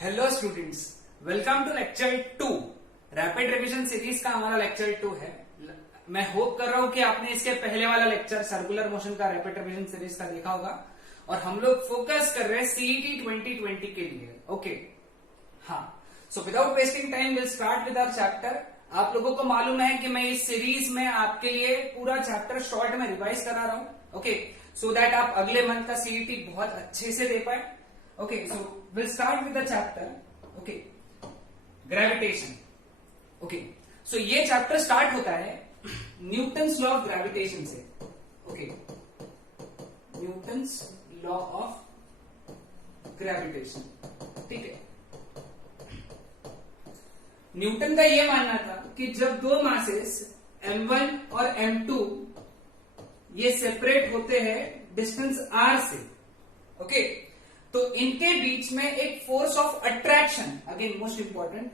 Hello students, welcome to lecture 2। Rapid revision series का हमारा lecture 2 है। मैं होप कर रहा हूं कि आपने इसके पहले वाला लेक्चर सर्कुलर मोशन का रैपिड रिवीजन सीरीज का देखा होगा और हम लोग फोकस कर रहे हैं सीईटी 2020 के लिए। ओके, हाँ, so without wasting time will start with our chapter. आप लोगों को मालूम है कि मैं इस सीरीज में आपके लिए पूरा चैप्टर शॉर्ट में रिवाइज करा रहा हूं। ओके, सो दैट आप अगले मंथ का सीईटी बहुत अच्छे से दे पाए। Okay, so we'll start with the chapter. Okay, gravitation. Okay, so ये चैप्टर स्टार्ट होता है न्यूटन्स लॉ ऑफ ग्रेविटेशन से। Okay, Newton's law of gravitation. ठीक है, न्यूटन का ये मानना था कि जब दो मासेस m1 और m2 ये सेपरेट होते हैं डिस्टेंस r से, ओके, तो इनके बीच में एक force of attraction, again most important,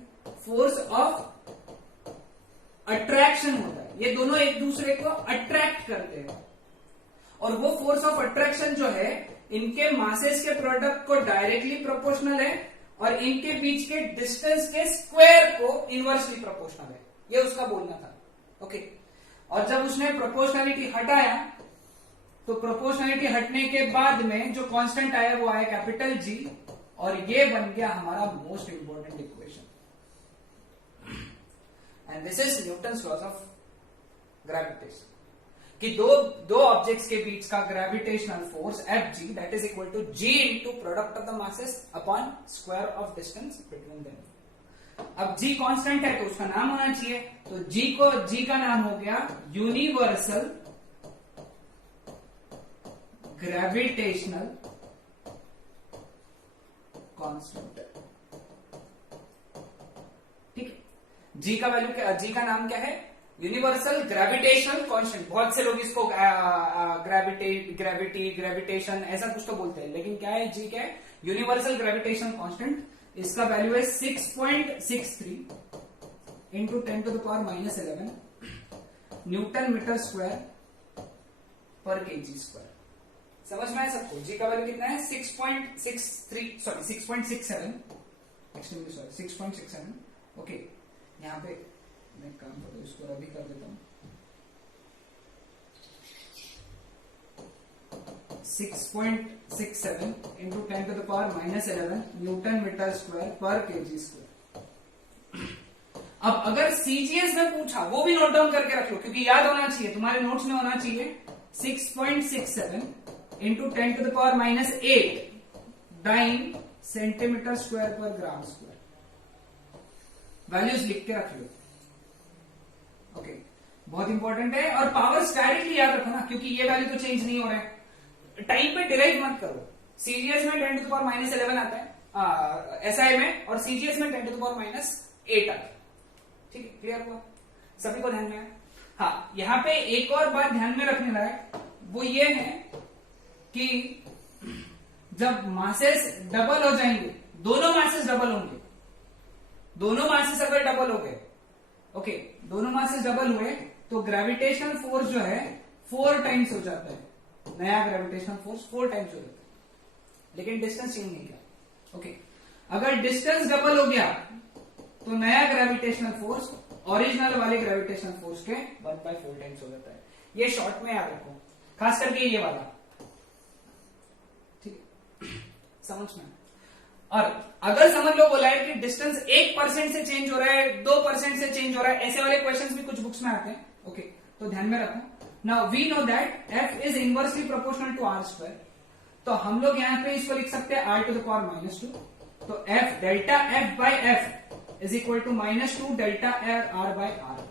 force of attraction होता है। ये दोनों एक दूसरे को अट्रैक्ट करते हैं और वो फोर्स ऑफ अट्रैक्शन जो है इनके मासेस के प्रोडक्ट को डायरेक्टली प्रोपोर्शनल है और इनके बीच के डिस्टेंस के स्क्वायर को इनवर्सली प्रोपोर्शनल है। ये उसका बोलना था। ओके, और जब उसने प्रोपोर्शनलिटी हटाया तो प्रोपोर्शनलिटी हटने के बाद में जो कांस्टेंट आया वो आया कैपिटल जी और ये बन गया हमारा most important equation. And this is Newton's laws of gravitation कि दो ऑब्जेक्ट्स के बीच का gravitational force F G that is equal to G into product of the masses upon square of distance between them. अब G constant है तो उसका नाम होना चाहिए, तो जी का नाम हो गया यूनिवर्सल ग्रेविटेशनल कांस्टेंट। ठीक है, जी का वैल्यू क्या, जी का नाम क्या है? Universal gravitational constant. बहुत से लोग इसको ग्रेविटेशन ऐसा कुछ तो बोलते हैं, लेकिन क्या है? जी क्या है? Universal gravitational constant. इसका वैल्यू है 6.63 इंटू 10⁻⁻11 न्यूटन मीटर स्क्वायर पर केजी स्क्वायर। समझ में आया सबको? जी का वैल्यू कितना है? 6.67 ओके, यहां पे मैं काम करूं, इसको अभी कर देता हूं। 6.67 इंटू 10⁻⁻11 न्यूटन मीटर स्क्वायर पर केजी स्क्वायर। अब अगर सीजीएस में पूछा, वो भी नोट डाउन करके रख लो क्योंकि याद होना चाहिए, तुम्हारे नोट्स में होना चाहिए। 6.67 इंटू 10⁻⁸ डाइन सेंटीमीटर स्क्वायर पर ग्राम स्क्वायर। वैल्यूज लिख के रख लो। ओके, बहुत इंपॉर्टेंट है। और पावर्स डायरेक्टली याद रखो ना, क्योंकि ये वैल्यू तो चेंज नहीं हो रहा है। टाइम पे डिराइव मत करो। सीजीएस में 10⁻11 आता है एसआई में, और सीजीएस में 10⁻8 आता है। ठीक है, क्लियर हुआ? सभी को ध्यान में आया? हाँ, यहाँ पे एक और बात ध्यान में रखने लायक वो ये है कि जब मासेस डबल हो जाएंगे, दोनों मासेस डबल होंगे, दोनों मासेस अगर डबल हो गए, ओके, दोनों मासेस डबल हुए तो ग्रेविटेशनल फोर्स जो है 4 टाइम्स हो जाता है। नया ग्रेविटेशनल फोर्स 4 टाइम्स हो जाता है, लेकिन डिस्टेंस चेंज नहीं किया। ओके, अगर डिस्टेंस डबल हो गया तो नया ग्रेविटेशनल फोर्स ओरिजिनल वाले ग्रेविटेशनल फोर्स के 1/4 टाइम्स हो जाता है। ये शॉर्ट में याद रखो, खास करके ये वाला। ठीक है, समझ में? और अगर समझ लो बोला है कि डिस्टेंस 1% से चेंज हो रहा है, 2% से चेंज हो रहा है, ऐसे वाले क्वेश्चंस भी कुछ बुक्स में आते हैं। ओके, तो ध्यान में रखो। Now we know that F is inversely proportional to R square, तो हम लोग यहां पे इसको लिख सकते हैं r⁻²। तो F delta F by F is equal to -2 delta R by R.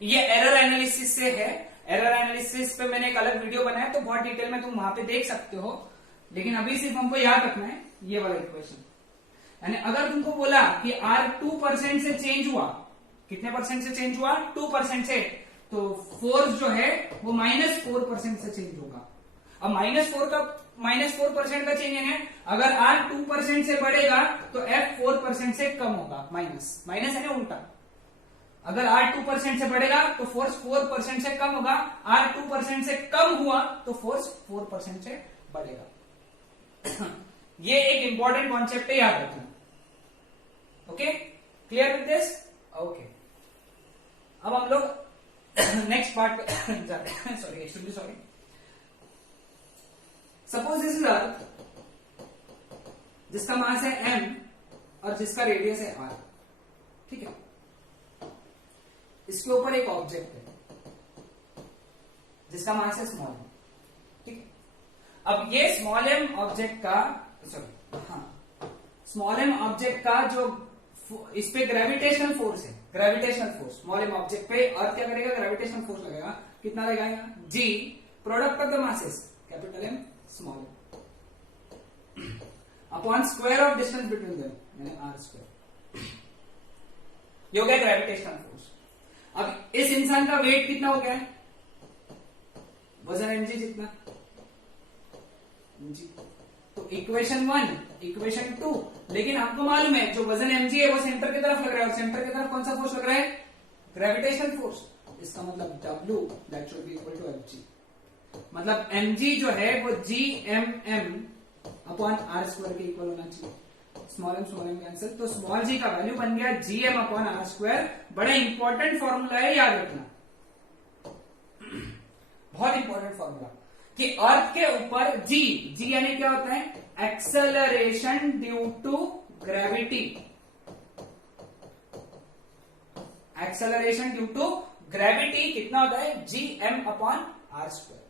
ये एरर एनालिसिस से है। एरर एनालिसिस पे मैंने एक अलग वीडियो बनाया, तो बहुत डिटेल में तुम वहां पे देख सकते हो, लेकिन अभी सिर्फ हमको याद रखना है ये वाला इक्वेशन। यानी अगर तुमको बोला कि r 2% से चेंज हुआ, कितने परसेंट से चेंज हुआ? 2% से, तो फोर्स जो है वो -4% से चेंज होगा। अब -4% का चेंज है। अगर r 2% से बढ़ेगा तो f 4% से कम होगा। माइनस है ना, उल्टा। अगर r 2% से बढ़ेगा तो फोर्स 4% से कम होगा, r 2% से कम हुआ तो फोर्स 4% से बढ़ेगा। ये एक इंपॉर्टेंट कॉन्सेप्ट है, याद रखना। Okay, clear with this? Okay, अब हम लोग नेक्स्ट पार्ट पे जाते हैं। Sorry, actually sorry. Suppose this is earth, जिसका मास है m और जिसका रेडियस है r, ठीक है। इसके ऊपर एक ऑब्जेक्ट है जिसका मास है स्मॉल m, ठीक है। अब ये स्मॉल m ऑब्जेक्ट का, सॉरी हाँ, स्मॉल m ऑब्जेक्ट का जो इस पे ग्रेविटेशनल फोर्स है, gravitational force small m object पे अर्थ क्या करेगा, ग्रेविटेशनल फोर्स लगेगा। कितना लगाएगा? G, product of the masses capital M small m upon square of distance between them, यानी r स्क्वायर। ये हो गया ग्रेविटेशनल फोर्स। अब इस इंसान का वेट कितना हो गया है? वजन mg जितना, mg। तो इक्वेशन 1, इक्वेशन 2, लेकिन आपको मालूम है जो वजन mg है वो सेंटर की तरफ लग रहा है, और सेंटर की तरफ कौन सा फोर्स लग रहा है? Gravitational force. इसका मतलब W that should be equal to Fg। मतलब mg जो है वो Gmm अपॉन r स्क्वायर के इक्वल होना चाहिए। स्मॉल m कैंसिल, तो स्मॉल g का वैल्यू बन गया Gm अपॉन r स्क्वायर। बड़ा इंपॉर्टेंट फॉर्मूला है, याद रखना, बहुत इंपॉर्टेंट फॉर्मूला, कि अर्थ के ऊपर g यानी क्या होता है? Acceleration due to gravity. Acceleration due to gravity कितना होता है? Gm upon r square.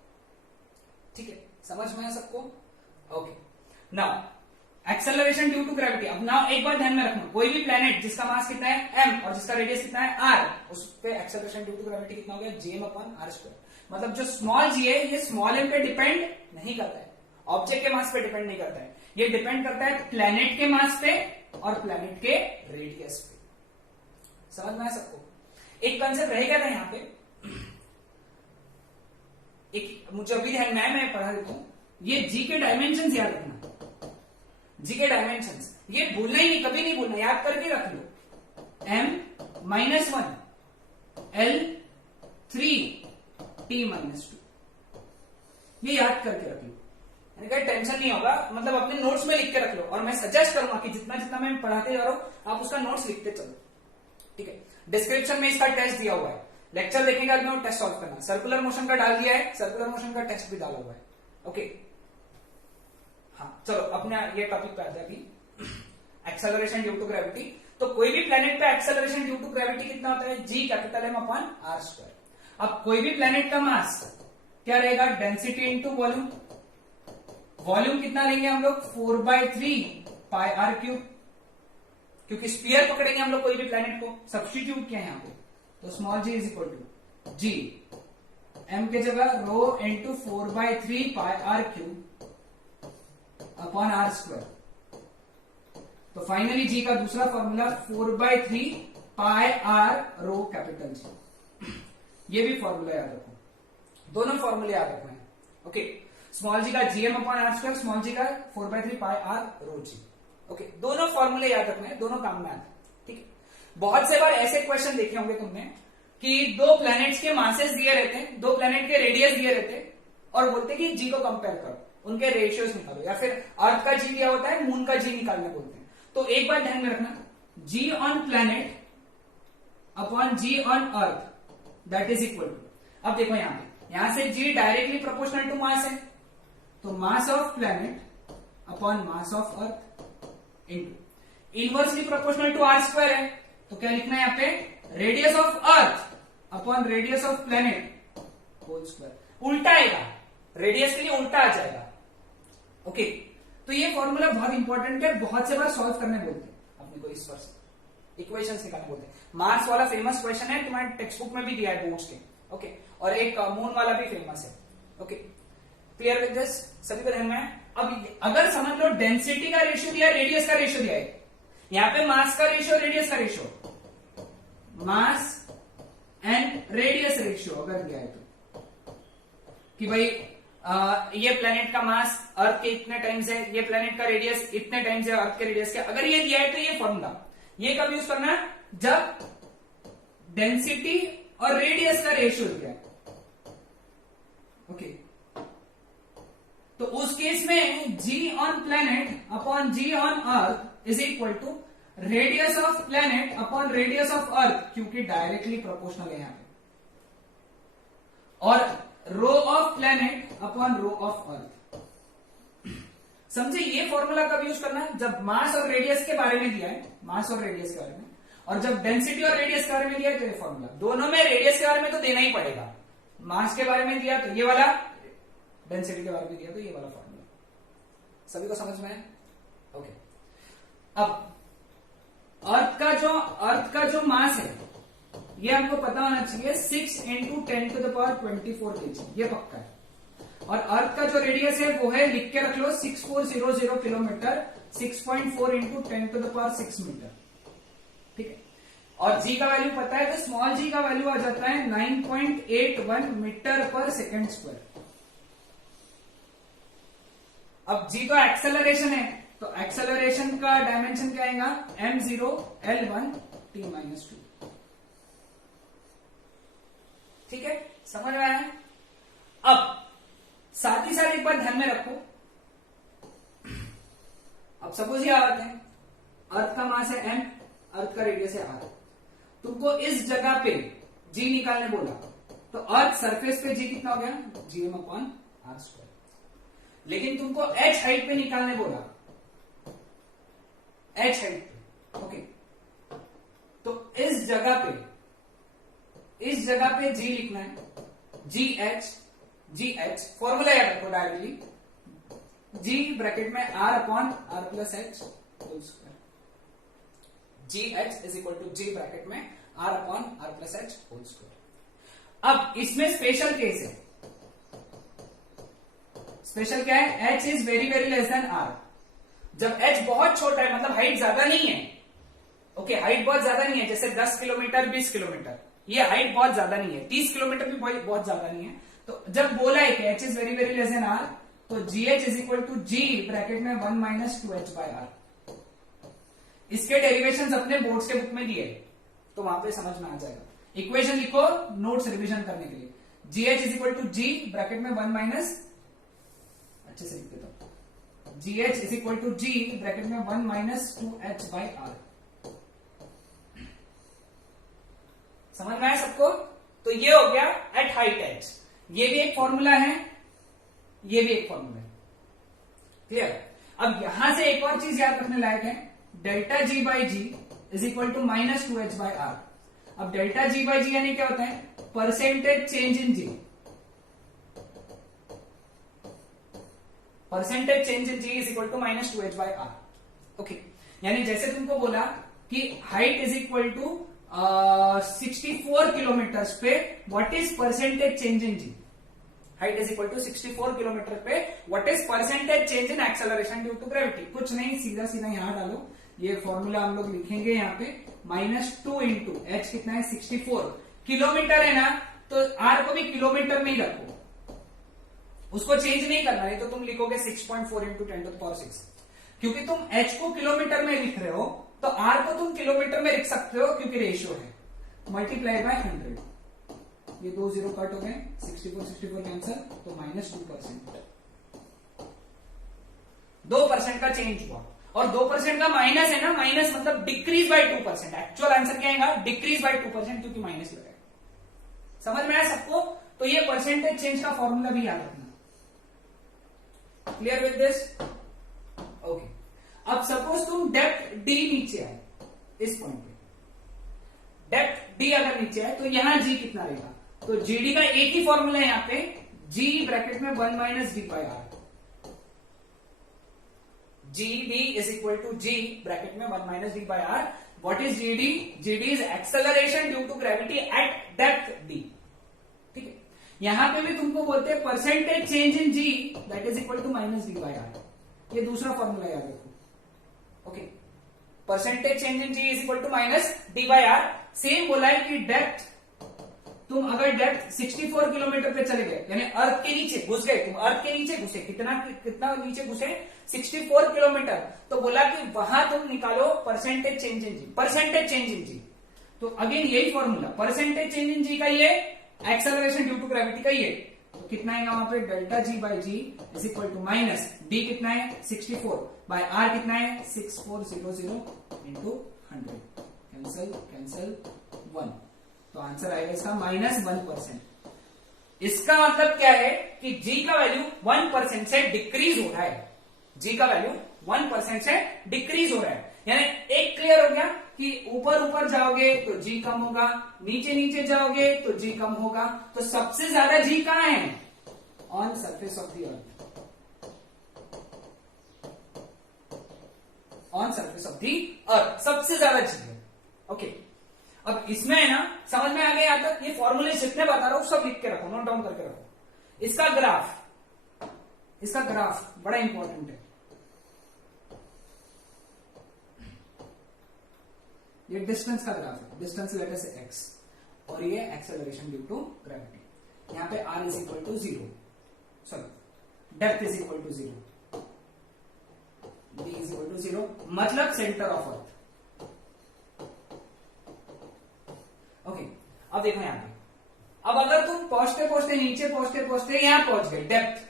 ठीक है, समझ में है सबको? Okay, now acceleration due to gravity. अब नाउ एक बार ध्यान में रखना, कोई भी प्लेनेट जिसका मास कितना है m और जिसका रेडियस कितना है r, उस पे एक्सेलरेशन ड्यू टू ग्रेविटी कितना हो गया? Gm upon r square. मतलब जो स्मॉल g है ये स्मॉल m पे डिपेंड नहीं करता है, ऑब्जेक्ट के मास पे डिपेंड नहीं करता है, ये डिपेंड करता है प्लेनेट के मास पे और प्लेनेट के रेडियस पे। समझ में आया सबको? एक कंसेप्ट रह गया था यहाँ पे, एक मुझे अभी ध्यान में मैं पढ़ा देता हूं, ये जी के डायमेंशन याद रखना। जी के डायमेंशन ये भूलना ही नहीं, कभी नहीं भूलना, याद करके रख लो। m-1 L3 T-2, ये याद करके रख लो, यानी कोई टेंशन नहीं होगा। मतलब अपने नोट्स में लिख के रख लो, और मैं सजेस्ट करूंगा कि जितना जितना मैं पढ़ाते जा रहा हूं आप उसका नोट्स लिखते चलो, ठीक है। डिस्क्रिप्शन में इसका टेस्ट दिया हुआ है, लेक्चर देखने के बाद में टेस्ट सॉल्व करना। सर्कुलर मोशन का डाल दिया है, सर्कुलर मोशन का टेस्ट भी डाला हुआ है। ओके, हाँ चलो अपने ये टॉपिक पे आते हैं अभी, एक्सेलरेशन ड्यू टू ग्रेविटी। तो कोई भी प्लेनेट पे एक्सेलरेशन ड्यू टू ग्रेविटी कितना होता है? G capital M upon r square. अब कोई भी प्लेनेट का मास क्या रहेगा? Density into volume. वॉल्यूम कितना लेंगे हम लोग? 4/3 पाई r क्यूब, क्योंकि स्फीयर पकड़ेंगे हम लोग कोई भी प्लेनेट को, सब्स्टिट्यूट किया यहाँ पे। तो small g is equal to G m के जगह rho into 4/3 pi r cube upon r square. तो फाइनली g का दूसरा formula 4/3 pi r rho capital G। ये भी फॉर्मूला याद रखो, दोनों फॉर्मूले याद रखना है। ओके, स्मॉल g का Gm upon r square, small g का 4/3 पाई r रो g। ओके, दोनों फॉर्मूले याद रखना है, दोनों काम में आते हैं, ठीक है। बहुत से बार ऐसे क्वेश्चन देखे होंगे तुमने कि दो प्लैनेट्स के मासेस दिए रहते हैं, दो प्लैनेट के रेडियस दिए रहते हैं, और बोलते हैं कि जी को कंपेयर करो, उनके रेशियोज निकालो, या फिर अर्थ का जी दिया होता है, मून का जी निकालना बोलते हैं। तो एक बार ध्यान में रखना, g on planet upon g on earth that is equal to, अब देखो यहां से g directly proportional to mass है, तो mass of planet upon mass of earth into inversely proportional to R square है, तो क्या लिखना है यहाँ पे? Radius of earth upon radius of planet whole square. उल्टा आएगा, रेडियस के लिए उल्टा आ जाएगा। ओके, तो ये फॉर्मूला बहुत इंपॉर्टेंट है, बहुत से बार सॉल्व करने बोलते हैं अपने को, इस पर इक्वेशंस निकालने बोलते हैं। मार्क्स वाला फेमस क्वेश्चन है, तुम्हारे टेक्स्ट बुक में भी दिया है बोर्ड्स के। ओके, और एक मून वाला भी फेमस है। Okay, clear with this? सभी को ध्यान में है? अब अगर समझ लो डेंसिटी का रेशियो दिया, रेडियस का रेशियो दिया है, यहां पे मास का रेशियो, रेडियस का ratio, mass and radius ratio अगर दिया है तो, कि भाई ये प्लेनेट का मास अर्थ के इतने टाइम्स है, ये प्लेनेट का रेडियस इतने टाइम्स है अर्थ के रेडियस के, अगर ये दिया है तो ये फॉर्मूला, ये कब यूज करना है? जब डेंसिटी और रेडियस का रेशियो दिया है। ओके, तो उस केस में g on planet upon g on earth is equal to radius of planet upon radius of earth, क्योंकि डायरेक्टली प्रोपोर्शनल है यहां पे, और rho of planet upon rho of earth. समझे? ये फॉर्मूला कब यूज करना है? जब मास और रेडियस के बारे में दिया है, मास और रेडियस के बारे में, और जब डेंसिटी और रेडियस के बारे में दिया है तो ये फॉर्मूला। दोनों में रेडियस के बारे में तो देना ही पड़ेगा, मास के बारे में दिया तो ये वाला, डेंसिटी के बारे में दिया तो ये वाला फॉर्मूला। सभी को समझ में है? ओके। अब अर्थ का जो मास है ये हमको पता होना चाहिए 6 into 10 to the power 24 kg, ये पक्का है। और अर्थ का जो रेडियस है वो है, लिख के रख लो, 6400 kilometre, 6.4 into 10 to the power 6 metre, ठीक है। और जी का वैल्यू पता है, तो स्मॉल जी का वैल्यू आ जाता है 9.81 मीटर पर सेकेंड स्क्वायर। अब जी का एक्सेलरेशन है, तो एक्सेलरेशन का डायमेंशन क्या आएगा? m0 l1 t-2, ठीक है, समझ में आया? अब साथ ही साथ एक बात ध्यान में रखो, अब सपोज ये अर्थ है, अर्थ का मास है m, अर्थ का रेडियस है r, तुमको इस जगह पे g निकालने बोला, तो अर्थ सरफेस पे g कितना हो गया? gm upon r square. लेकिन तुमको h हाइट पे निकालने बोला, h हाइट पे, ओके, तो इस जगह पे g लिखना है, GH फॉर्मूला याद रखो डायरेक्टली, g ब्रैकेट में r upon r plus H whole square, GH is equal to g bracket में r upon r plus H whole square. अब इसमें स्पेशल केस है, स्पेशल क्या है? h is very very less than r। जब h बहुत छोटा है, मतलब हाइट ज्यादा नहीं है, ओके, हाइट बहुत ज्यादा नहीं है, जैसे 10 किलोमीटर 20 किलोमीटर, ये हाइट बहुत ज्यादा नहीं है, 30 किलोमीटर भी बहुत ज्यादा नहीं है, तो जब बोला है कि h is very very less than r, तो gh is equal to g bracket में 1 माइनस 2h बाय r। इसके डेरिवेशंस अपने बोर्ड्स के बुक में दिए, तो वहां पे समझ में आ जाएगा। इक्वेशन लिखो नोट्स रिवीजन करने के लिए, gh is equal to g bracket में 1 माइनस, अच्छे से लिख देता हूं, gh is equal to g bracket में 1 माइनस 2h बाय r। समझ में आया सबको? तो ये हो गया एट हाइट h, ये भी एक फॉर्मूला है, ये भी एक फॉर्मूला है, क्लियर? अब यहां से एक और चीज याद रखने लायक है, delta g by ji is equal to minus 2h by r। अब डेल्टा g बाई जी यानी क्या होता है? Percentage change in g, percentage change in g is equal to minus 2h by r, okay. यानी जैसे तुमको बोला कि height is equal to 64 kilometre पे what is percentage change in g, height is equal to 64 kilometre पे what is percentage change in acceleration due to gravity. कुछ नहीं, सीधा सीधा यहां डालो, ये फॉर्मूला हम लोग लिखेंगे यहाँ पे, -2 इंटू h कितना है? 64 किलोमीटर है ना, तो r को भी किलोमीटर में ही रखो, उसको चेंज नहीं करना, नहीं तो तुम लिखोगे 6.4 इंटू 10 टू द पावर 6, क्योंकि तुम h को किलोमीटर में लिख रहे हो, तो r को तुम किलोमीटर में लिख सकते हो, क्योंकि रेशियो है, मल्टीप्लाई बाय 100, ये 2 0 कट हो गए, 64 कैंसर, तो -2%, 2% का चेंज हुआ, और 2% का माइनस है ना, माइनस मतलब डिक्रीज बाय 2%, एक्चुअल आंसर क्या आएगा? डिक्रीज बाय 2%, क्योंकि माइनस लगाएगा। समझ में आया सबको? तो ये परसेंटेज चेंज का फॉर्मूला भी याद रखना, क्लियर विद दिस? ओके। अब सपोज तुम डेप्थ d नीचे आए, इस पॉइंट पे डेप्थ d अगर नीचे आए, तो यहां g कितना रहेगा? तो gd का एक ही फॉर्मूला है यहाँ पे, g ब्रैकेट में 1 minus d by r, gd is equal to g bracket में 1 minus d by r। What is gd? gd is acceleration due to gravity at depth d, ठीक है। यहां पे भी तुमको बोलते हैं percentage change in g that is equal to minus d by r, ये दूसरा फॉर्मूला याद रखो, okay. Percentage change in g is equal to minus d by r। Same बोला है कि डेप्थ, तुम अगर डेप्थ 64 किलोमीटर पे चले गए, यानी अर्थ के नीचे घुस गए, तुम अर्थ के नीचे घुसे, कितना नीचे घुसे? 64 किलोमीटर, तो बोला कि वहां तुम निकालो percentage change in g, percentage change in g. तो अगेन यही formula, percentage change in g का ये, एक्सेलरेशन ड्यू टू ग्रेविटी का ये, तो तो कितना आएगा वहां पे delta G by ji is equal to minus D कितना है 64 बाय आर कितना है 6400 इंटू 100 कैंसल कैंसल 1 तो आंसर आएगा इसका -1%। इसका मतलब क्या है कि जी का वैल्यू 1% से डिक्रीज हो रहा है। जी का वैल्यू 1% से डिक्रीज हो रहा है, यानी एक क्लियर हो गया कि ऊपर ऊपर जाओगे तो जी कम होगा, नीचे नीचे जाओगे तो जी कम होगा। तो सबसे ज्यादा जी कहां है? On surface of the earth, on surface of the अर्थ सबसे ज्यादा जी है। ओके, अब इसमें है ना, समझ में आ गया? यहाँ तक ये फॉर्मूले जितने बता रहा हूं सब लिख के रखो, नोट डाउन करके रखो। इसका ग्राफ बड़ा इंपॉर्टेंट है। ये डिस्टेंस का ग्राफ है, डिस्टेंस लेटर से x, और ये एक्सेलरेशन ड्यू टू ग्रेविटी। यहां पे r is equal to 0, sorry depth is equal to 0, d is equal to 0, मतलब सेंटर ऑफ अर्थ। ओके, अब देखो यहां पे, अब अगर तुम पहुंचते पहुंचते नीचे पहुंचते यहां पहुंच गए डेप्थ,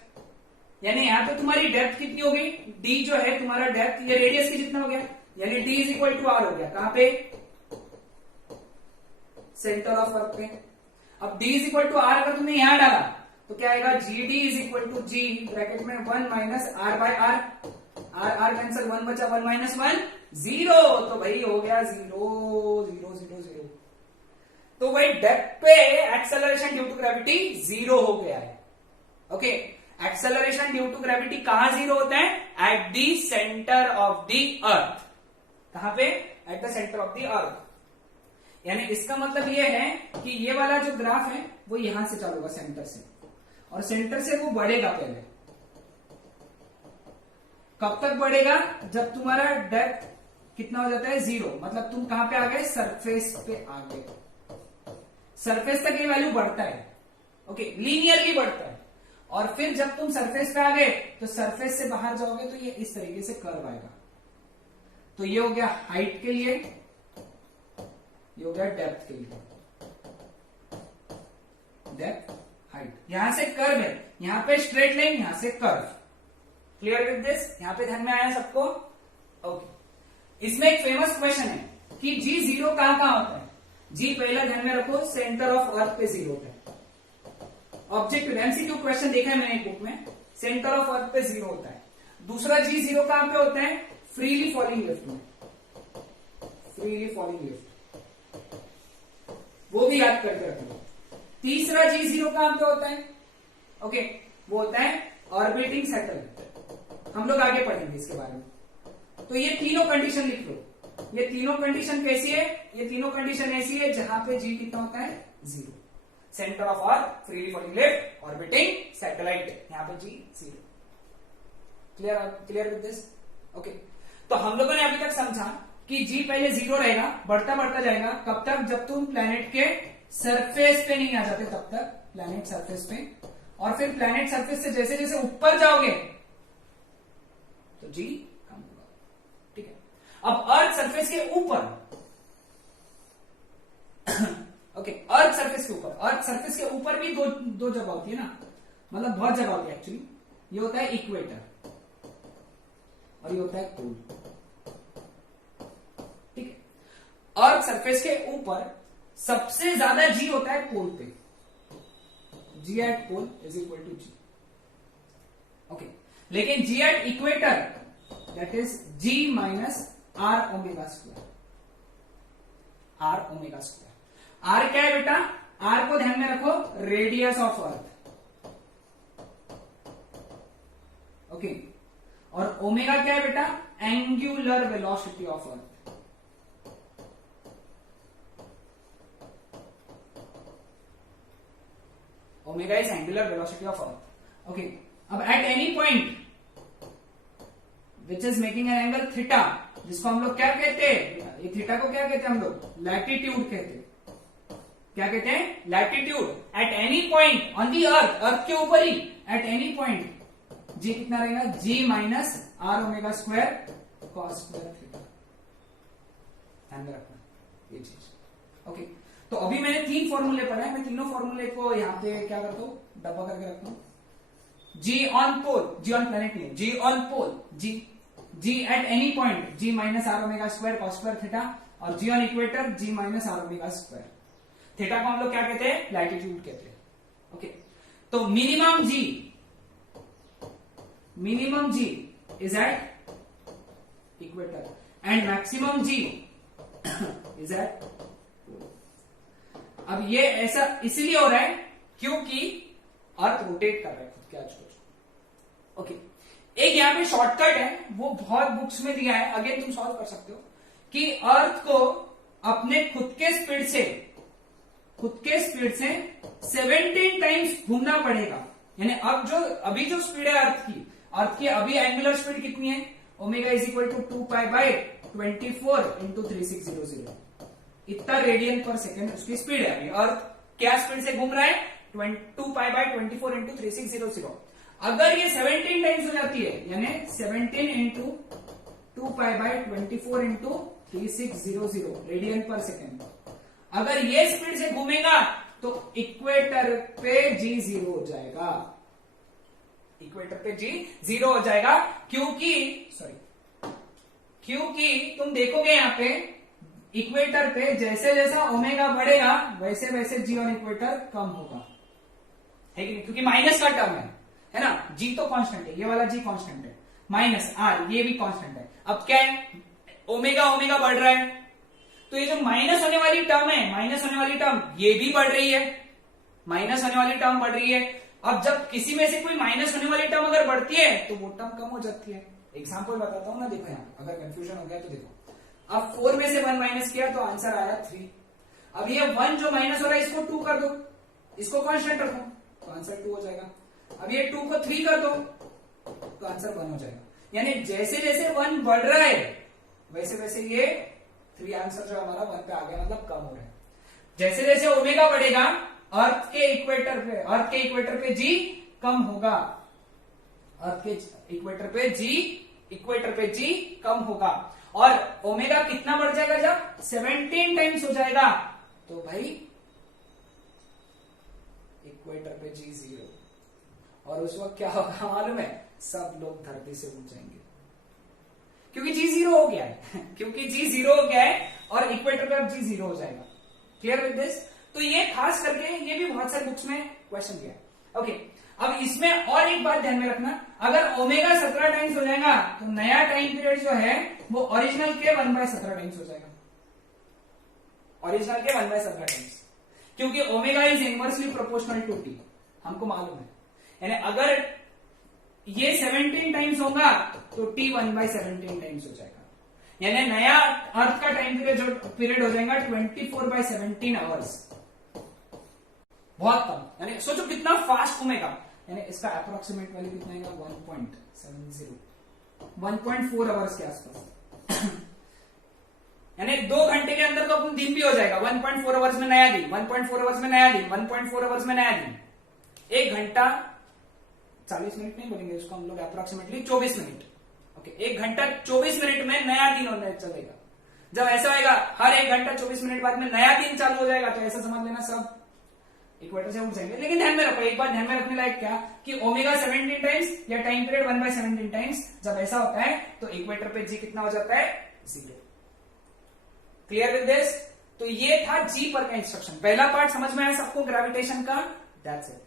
यानी यहां पे तुम्हारी डेप्थ कितनी हो गई? d जो है तुम्हारा डेप्थ, ये रेडियस की जितना हो गया, यानी d is equal to R हो गया। कहां पे? सेंटर ऑफ अर्थ पे। अब d is equal to R अगर तुमने यहां डाला तो क्या आएगा? G D is equal to G bracket में 1 minus R by R, R cancel, 1 बचा, 1 माइनस 1 0, तो भाई हो गया 0 0 0 0। तो भाई डेप्थ पे एक्सेलरेशन ड्यू टू ग्रेविटी 0 हो गया है। Okay, acceleration due to gravity कहां 0 होता है? At the centre of the earth. कहां पे? At the centre of the earth. यानी इसका मतलब ये है कि ये वाला जो ग्राफ है वो यहां से चालू होगा, सेंटर से, और सेंटर से वो बढ़ेगा पहले। कब तक बढ़ेगा? जब तुम्हारा डेप्थ कितना हो जाता है? 0, मतलब तुम कहां पे आ गए? सरफेस पे आ गए। सरफेस तक ये वैल्यू बढ़ता है, ओके, लीनियरली बढ़ता है। और फिर जब तुम सरफेस पे आ गए तो सरफेस से बाहर जाओगे तो ये इस तरीके से कर्व आएगा। तो ये हो गया हाइट के लिए, ये हो गया डेप्थ के लिए, डेप्थ हाइट। यहां से कर्व है, यहां पे स्ट्रेट लाइन, यहां से कर्व। Clear with this? यहां पे ध्यान में आया सबको? ओके, इसमें एक फेमस क्वेश्चन है कि जी 0 कहां होता है? जी पहला ध्यान में रखो, सेंटर ऑफ अर्थ पे 0 होता है। ऑब्जेक्टिव एमसीक्यू क्वेश्चन देखा है मैंने बुक में, सेंटर ऑफ अर्थ पे 0 होता है। दूसरा जी 0 कहां पे होता है? फ्रीली फॉलिंग लिफ्ट में, फ्रीली फॉलिंग लिफ्ट, वो भी याद करके रखो। तीसरा जी 0 कहां पे होता है? ओके, वो होता है ऑर्बिटिंग सैटेलाइट। हम लोग आगे पढ़ेंगे इसके बारे में। तो ये तीनों कंडीशन लिख लो। ये तीनों कंडीशन कैसी है? ये तीनों कंडीशन ऐसी है जहां पे जी कितना होता है? 0, centre of earth, freely falling lift, orbiting satellite, यहां पे जी 0। Clear with this? ओके, तो हम लोगों ने अभी तक समझा कि जी पहले 0 रहेगा, बढ़ता बढ़ता जाएगा। कब तक? जब तुम प्लैनेट के सरफेस पे नहीं आ जाते तब तक, प्लैनेट सरफेस पे। और फिर प्लैनेट सरफेस से जैसे जैसे ऊपर जाओगे तो जी कम होगा। ठीक है, अब अर्थ सरफेस के ऊपर ओके, अर्थ सरफेस के ऊपर, अर्थ सरफेस के ऊपर भी दो जगह होती है ना, मतलब बहुत जगह होती है एक्चुअली। ये होता है इक्वेटर और ये होता है पोल। ठीक है, अर्थ सरफेस के ऊपर सबसे ज्यादा जी होता है पोल पे, g at pole is equal to g. Okay, लेकिन g at equator that is g minus r omega square, r omega square. R क्या है बेटा? आर को ध्यान में रखो, रेडियस ऑफ अर्थ, ओके, और ओमेगा क्या है बेटा? Angular velocity of earth. Omega is angular velocity of earth. Okay, अब at any point which is making an angle theta, जिसको हम लोग क्या कहते हैं? ये थीटा को क्या कहते हैं हम लोग? लैटिट्यूड कहते हैं। क्या कहते हैं? Latitude. At any point on the earth, earth के ऊपर ही, एट एनी पॉइंट जी कितना रहेगा? G minus r omega square cos square theta. ध्यान में रखना ये चीज। ओके, तो अभी मैंने 3 फॉर्मूले पढ़े हैं, मैं तीनों फॉर्मूले को यहाँ पे क्या करता हूँ, डब्बा करके रखता हूँ। G on pole, g on planet नहीं, g on pole, g at any point, g minus r omega square cos square theta, और g on equator, g minus r omega square. Theta को हम लोग क्या कहते हैं, लैटिट्यूड कहते हैं। ओके, तो minimum g is at equator and maximum g is at pole. अब ये ऐसा इसलिए हो रहा है क्योंकि अर्थ रोटेट कर रहा है खुद के आजकल। ओके, एक यहां पे शॉर्टकट है, वो बहुत बुक्स में दिया है, अगेन तुम सॉल्व कर सकते हो, कि अर्थ को अपने खुद के स्पीड से 17 टाइम्स घूमना पड़ेगा। यानी अब जो अभी जो स्पीड है अर्थ की अभी एंगुलर स्पीड कितनी है, omega is equal to 2π/24 into 3600, इतना रेडियन पर सेकेंड उसकी स्पीड है। अभी अर्थ क्या स्पीड से घूम रहा है, 2π/24 इंटू 3600। अगर ये 17 टाइम्स हो जाती है, यानी 17 इंटू 2π/24 इंटू 3600 रेडियन पर सेकेंड, अगर ये स्पीड से घूमेगा तो इक्वेटर पे जी 0 हो जाएगा। इक्वेटर पे जी 0 हो जाएगा क्योंकि तुम देखोगे यहां पे इक्वेटर पे जैसे जैसा ओमेगा बढ़ेगा वैसे वैसे जी ऑन इक्वेटर कम होगा, है कि नहीं? क्योंकि माइनस का टर्म है ना, जी तो कांस्टेंट है, ये वाला जी कांस्टेंट है, माइनस आर ये भी कांस्टेंट है। अब क्या है, ओमेगा बढ़ रहा है, तो ये जो माइनस होने वाली टर्म ये भी बढ़ रही है, माइनस होने वाली टर्म बढ़ रही है। अब जब किसी में से कोई माइनस होने वाली टर्म अगर बढ़ती है तो वो टर्म कम हो जाती है। एग्जाम्पल बताता हूं ना, देखो यहाँ अगर कंफ्यूजन हो गया तो देखो, अब 4 में से 1 माइनस किया तो आंसर आया 3। अब ये 1 जो माइनस हो रहा है इसको 2 कर दो, इसको कांस्टेंट रखो तो आंसर 2 हो जाएगा। अब ये 2 को 3 कर दो तो आंसर 1 हो जाएगा। यानी जैसे जैसे 1 बढ़ रहा है वैसे वैसे ये 3 आंसर जो हमारा 1 पे आ गया, मतलब कम हो रहा है। जैसे जैसे ओमेगा बढ़ेगा अर्थ के इक्वेटर पे जी कम होगा, अर्थ के इक्वेटर पे जी कम होगा। और ओमेगा कितना बढ़ जाएगा, जब 17 टाइम्स हो जाएगा तो भाई इक्वेटर पे जी 0, और उस वक्त क्या होगा मालूम है, सब लोग धरती से उठ जाएंगे क्योंकि जी 0 हो गया है, और इक्वेटर पे अब जी 0 हो जाएगा। Clear with this? तो ये खास करके ये भी बहुत सारे बुक्स में क्वेश्चन दिया है। ओके, अब इसमें और एक बात ध्यान में रखना, अगर ओमेगा 17 टाइम्स हो जाएगा तो नया टाइम पीरियड जो है वो ओरिजिनल के 1/17 टाइम्स हो जाएगा, ओरिजिनल के 1/17 टाइम्स, क्योंकि omega is inversely proportional to T, हमको मालूम है। यानी अगर ये 17 टाइम्स होगा तो टी 1/17 टाइम्स हो जाएगा, यानी नया अर्थ का टाइम पीरियड हो जाएगा 24/17 आवर्स, बहुत कम। यानी सोचो कितना फास्ट घूमेगा, यानी इसका अप्रोक्सीमेट वैल्यू कितना है, 1.4 आवर्स के आसपास। यानी 2 घंटे के अंदर तो अपना दिन भी हो जाएगा, 1.4 आवर्स में नया दिन, 1.4 आवर्स में नया दिन, 1.4 आवर्स में नया दिन। 1 घंटा 40 मिनट नहीं बोलेंगे उसको हम लोग, अप्रोक्सीमेटली 24 मिनट। ओके, 1 घंटा 24 मिनट में नया दिन होने चलेगा। जब ऐसा होगा हर 1 घंटा 24 मिनट बाद में नया दिन चालू हो जाएगा तो ऐसा समझ लेना सब इक्वेटर से उठ जाएंगे। लेकिन ध्यान में रखो, एक बात ध्यान में रखने लायक क्या, कि ओमेगा 17 टाइम्स या टाइम पीरियड 1/17 टाइम्स जब ऐसा होता है तो इक्वेटर पे जी कितना हो जाता है, 0। Clear with this? तो ये था जी पर का इंस्ट्रक्शन। पहला पार्ट समझ में आया सबको ग्रेविटेशन का, दैट्स इट।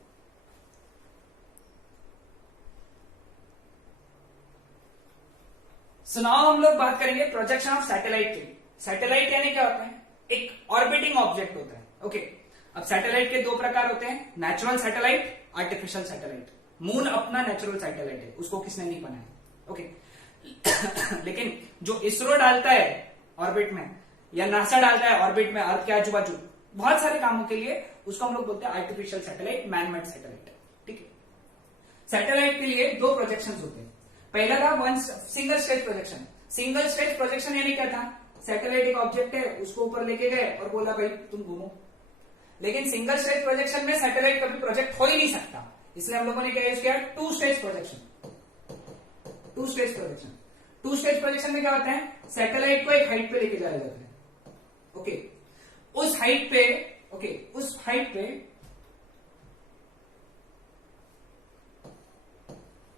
सो नाउ हम लोग बात करेंगे प्रोजेक्शन ऑफ सैटेलाइट की। सैटेलाइट यानी क्या होता है, एक ऑर्बिटिंग ऑब्जेक्ट होता है। ओके, अब सैटेलाइट के 2 प्रकार होते हैं, natural satellite, artificial satellite. Moon अपना नेचुरल सैटेलाइट है, उसको किसने नहीं बनाया। ओके लेकिन जो इसरो डालता है ऑर्बिट में या नासा डालता है ऑर्बिट में अर्थ के आजू बाजू बहुत सारे कामों के लिए, उसको हम लोग बोलते हैं आर्टिफिशियल सैटेलाइट, मैनमेड सैटेलाइट। ठीक है, सैटेलाइट के लिए 2 प्रोजेक्शन होते हैं। पहला था single stage projection. Single stage projection यानी क्या था, सैटेलाइट एक ऑब्जेक्ट है, उसको ऊपर लेके गए और बोला भाई तुम घूमो। लेकिन सिंगल स्टेज प्रोजेक्शन में सैटेलाइट कभी प्रोजेक्ट हो ही नहीं सकता, इसलिए हम लोगों ने क्या यूज किया, 2 stage projection. 2 stage projection, 2 stage projection में क्या होता है, सैटेलाइट को एक हाइट पे लेके जाया जाता है। ओके, उस हाइट पे ओके, उस हाइट पे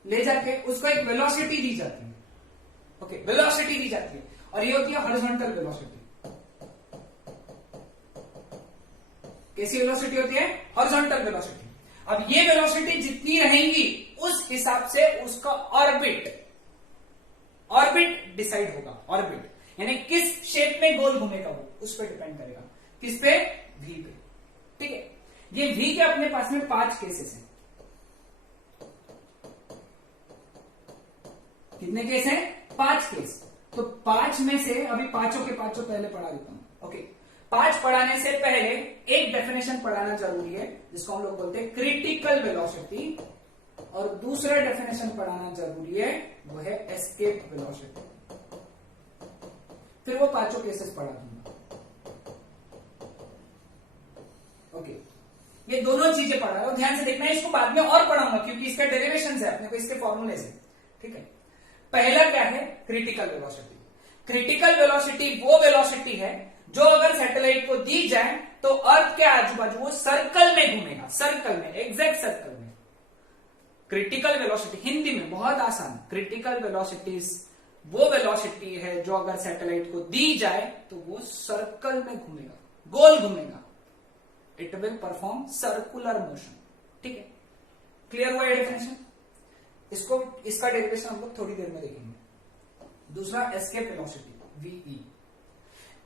ले जाके उसको एक वेलोसिटी दी जाती है। ओके, वेलोसिटी दी जाती है और ये होती है हॉरिजॉन्टल वेलोसिटी। कैसी वेलोसिटी होती है? Horizontal velocity. अब ये वेलोसिटी जितनी रहेंगी उस हिसाब से उसका ऑर्बिट डिसाइड होगा। ऑर्बिट यानी किस शेप में गोल घूमेगा वो उस पर डिपेंड करेगा। किस पे? वी पे। ठीक है, ये वी के अपने पास में 5 केसेस हैं। कितने केस हैं? 5 केस। तो 5 में से अभी पांचों के पांचों पहले पढ़ा देता हूं। ओके, 5 पढ़ाने से पहले एक डेफिनेशन पढ़ाना जरूरी है जिसको हम लोग बोलते हैं क्रिटिकल वेलोसिटी, और दूसरा डेफिनेशन पढ़ाना जरूरी है वो है एस्केप वेलोसिटी। फिर वो पांचों केसेस पढ़ा दूंगा। ओके, ये दोनों चीजें पढ़ा रहा हूं, ध्यान से देखना है। इसको बाद में और पढ़ाऊंगा क्योंकि इसका डेरिवेशन है, अपने को इसके फॉर्मूले से। ठीक है, पहला क्या है? Critical velocity. क्रिटिकल वेलोसिटी वो वेलोसिटी है जो अगर सैटेलाइट को दी जाए तो अर्थ के आजू बाजू वो सर्कल में घूमेगा, सर्कल में, एग्जैक्ट सर्कल में। क्रिटिकल वेलोसिटी हिंदी में बहुत आसान, क्रिटिकल वेलोसिटी वो वेलोसिटी है जो अगर सैटेलाइट को दी जाए तो वो सर्कल में घूमेगा, गोल घूमेगा। It will perform circular motion. ठीक है, क्लियर हुआ ये डेफिनेशन? इसका डेरिवेशन हम लोग थोड़ी देर में देखेंगे। दूसरा escape velocity, VE.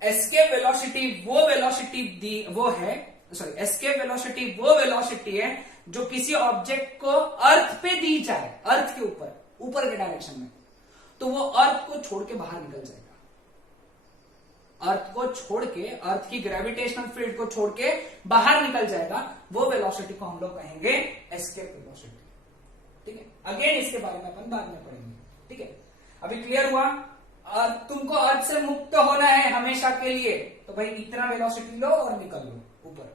Escape velocity वो वेलोसिटी है जो किसी ऑब्जेक्ट को अर्थ पे दी जाए, अर्थ के ऊपर के डायरेक्शन में, तो वो अर्थ को छोड़ के बाहर निकल जाएगा। अर्थ को छोड़ के, अर्थ की ग्रेविटेशनल फील्ड को छोड़ के बाहर निकल जाएगा। वो वेलोसिटी को हम लोग कहेंगे एस्केप वेलोसिटी। ठीक है, अगेन इसके बारे में अपन बाद में पढ़ेंगे। ठीक है, अभी क्लियर हुआ? तुमको अर्थ से मुक्त होना है हमेशा के लिए, तो भाई इतना वेलोसिटी लो और निकल लो, ऊपर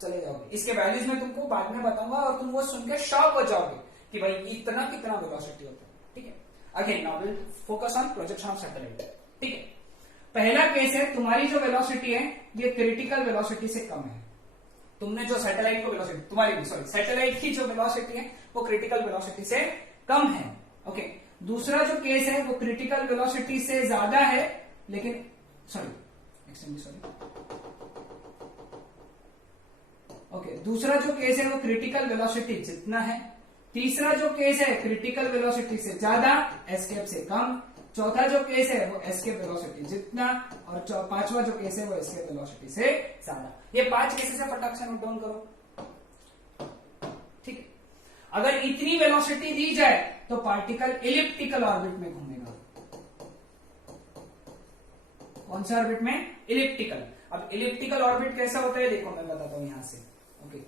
चले जाओगे। इसके वैल्यूज में तुमको बाद में बताऊंगा और तुम वो सुन के शॉक हो जाओगे कि भाई इतना कितना वेलोसिटी होता है। ठीक है, again now will focus on projection of satellite. ठीक है, पहला केस है तुम्हारी जो वेलोसिटी है ये क्रिटिकल वेलोसिटी से कम है। तुमने जो सैटेलाइट को वेलोसिटी, सैटेलाइट की जो वेलोसिटी है वो क्रिटिकल वेलोसिटी से कम है। ओके, दूसरा जो केस है वो क्रिटिकल वेलोसिटी से ज्यादा है, लेकिन दूसरा जो केस है वो क्रिटिकल वेलोसिटी जितना है। तीसरा जो केस है क्रिटिकल वेलोसिटी से ज्यादा, एस्केप से कम। चौथा जो केस है वो एस्केप वेलोसिटी जितना, और पांचवा जो केस है वो एस्केप वेलोसिटी से ज्यादा। ये 5 केसेस है, फटाक से नोट डाउन करो। ठीक है, अगर इतनी वेलोसिटी दी जाए तो पार्टिकल इलिप्टिकल ऑर्बिट में घूमेगा। कौन सा ऑर्बिट में? इलिप्टिकल। अब इलिप्टिकल ऑर्बिट कैसा होता है देखो, मैं बताता हूं यहां से। ओके,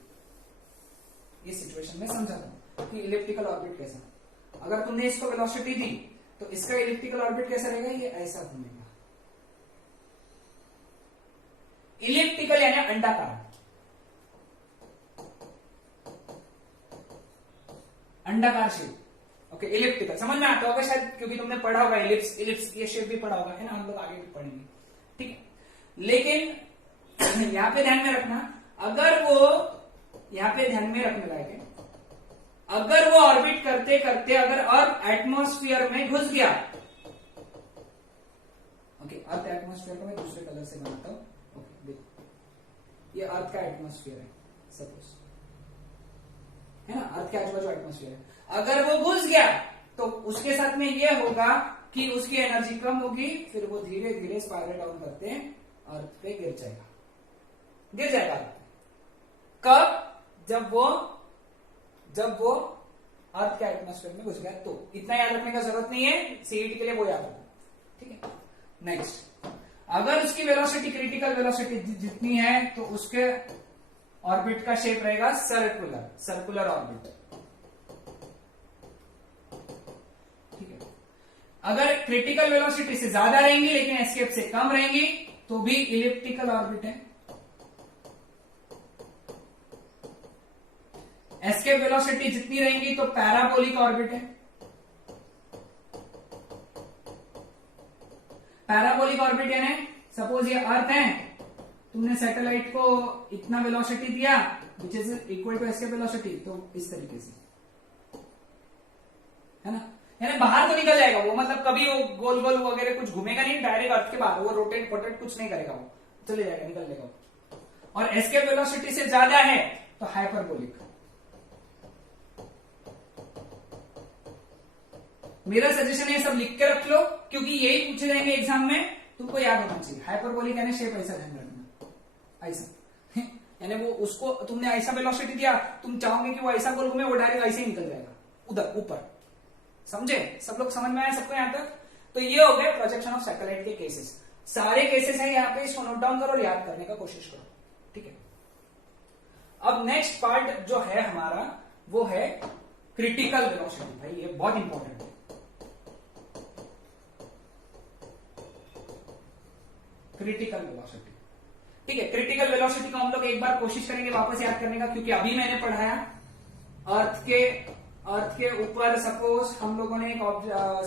ये सिचुएशन में समझाता हूं कि इलिप्टिकल ऑर्बिट कैसा। अगर तुमने इसको वेलोसिटी दी तो इसका इलिप्टिकल ऑर्बिट कैसा रहेगा? ये ऐसा घूमेगा। इलिप्टिकल यानी अंडाकार, अंडाकार शेप। ओके, इलिप्टिकल समझ में आता होगा शायद, क्योंकि तुमने पढ़ा होगा इलिप्स ये शेप भी पढ़ा होगा, है ना? हम लोग आगे भी पढ़ेंगे। ठीक है, लेकिन यहां पे ध्यान में रखना, अगर वो यहां पे ध्यान में रखने लायक है, अगर वो ऑर्बिट करते करते अगर अर्थ एटमॉस्फेयर में घुस गया। ओके, अर्थ एटमॉस्फेयर को मैं दूसरे कलर से बनाता हूं। ओके, देखो ये अर्थ का एटमॉस्फेयर है सपोज, है ना? अर्थ के आजू बाजू एटमॉस्फेयर है। अगर वो घुस गया तो उसके साथ में ये होगा कि उसकी एनर्जी कम होगी, फिर वो धीरे धीरे स्पाइरल डाउन करते हैं अर्थ पे गिर जाएगा। कब? जब वो अर्थ के एटमॉस्फेयर में घुस गया। तो इतना याद रखने का जरूरत नहीं है, सीईटी के लिए वो याद रखो। ठीक है, नेक्स्ट, अगर उसकी वेलोसिटी क्रिटिकल वेलोसिटी जितनी है तो उसके ऑर्बिट का शेप रहेगा सर्कुलर ऑर्बिट। ठीक है, अगर क्रिटिकल वेलोसिटी से ज्यादा रहेंगी लेकिन एस्केप से कम रहेंगी तो भी इलिप्टिकल ऑर्बिट है। एस्केप वेलोसिटी जितनी रहेंगी तो पैराबोलिक ऑर्बिट है। पैराबोलिक ऑर्बिट यानी सपोज ये अर्थ है तुमने सैटेलाइट को इतना वेलोसिटी दिया which is equal to escape velocity, तो इस तरीके से, है ना, यानी बाहर तो निकल जाएगा वो, मतलब कभी वो गोल गोल वगैरह कुछ घूमेगा नहीं, डायरेक्ट अर्थ के बाहर, वो रोटेट पोटेट कुछ नहीं करेगा, वो चले जाएगा, निकल जाएगा। और एस्केप वेलोसिटी से ज्यादा है तो हाइपरबोलिक। मेरा सजेशन है सब लिख के रख लो, क्योंकि यही पूछे जाएंगे एग्जाम में, तुमको याद होना चाहिए। हाइपरबोलिक यानी शेप ऐसा ध्यान रखना, ऐसा यानी वो उसको तुमने ऐसा वेलोसिटी दिया, तुम चाहोगे कि वो ऐसा गोल घूमे, वो डायरेक्ट ऐसे ही निकल जाएगा उधर ऊपर। समझे? सब लोग समझ में आया सबको यहां तक? तो ये हो गए प्रोजेक्शन ऑफ सैटेलाइट के केसेस। सारे केसेस हैं यहाँ पे, इसको नोट डाउन करो और याद करने का कोशिश करो, ठीक है। अब नेक्स्ट पार्ट जो है हमारा वो है क्रिटिकल वेलोसिटी। भाई ये बहुत इंपॉर्टेंट है। क्रिटिकल वेलोसिटी, ठीक है। क्रिटिकल वेलोसिटी को हम लोग एक बार कोशिश करेंगे वापस याद करने का, क्योंकि अभी मैंने पढ़ाया अर्थ के ऊपर सपोज हम लोगों ने एक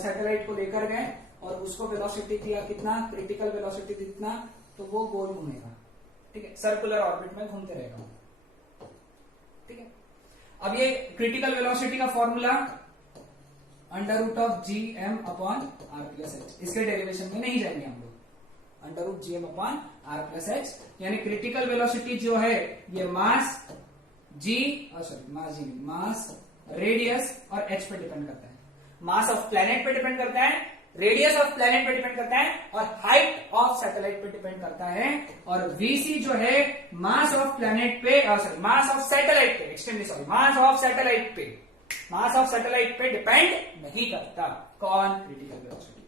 सैटेलाइट को लेकर गए और उसको वेलोसिटी दिया कितना, क्रिटिकल वेलोसिटी कितना, तो वो गोल घूमेगा, ठीक है, सर्कुलर ऑर्बिट में घूमते रहेगा, ठीक है। अब ये क्रिटिकल वेलोसिटी का formula under root of G M upon R plus H, इसके डेरिवेशन में नहीं जाएंगे हम लोग, under root G M upon R plus H, यानी क्रिटिकल वेलोसिटी जो है ये मास जी, मास रेडियस और एच पे डिपेंड करता है। मास ऑफ प्लेनेट पे डिपेंड करता है, रेडियस ऑफ प्लेनेट पे डिपेंड करता है, और हाइट ऑफ सैटेलाइट पे डिपेंड करता है। और वीसी जो है मास ऑफ प्लेनेट पे, मास ऑफ सैटेलाइट पे, extremely sorry, mass of satellite पे डिपेंड नहीं करता। कौन? Critical velocity.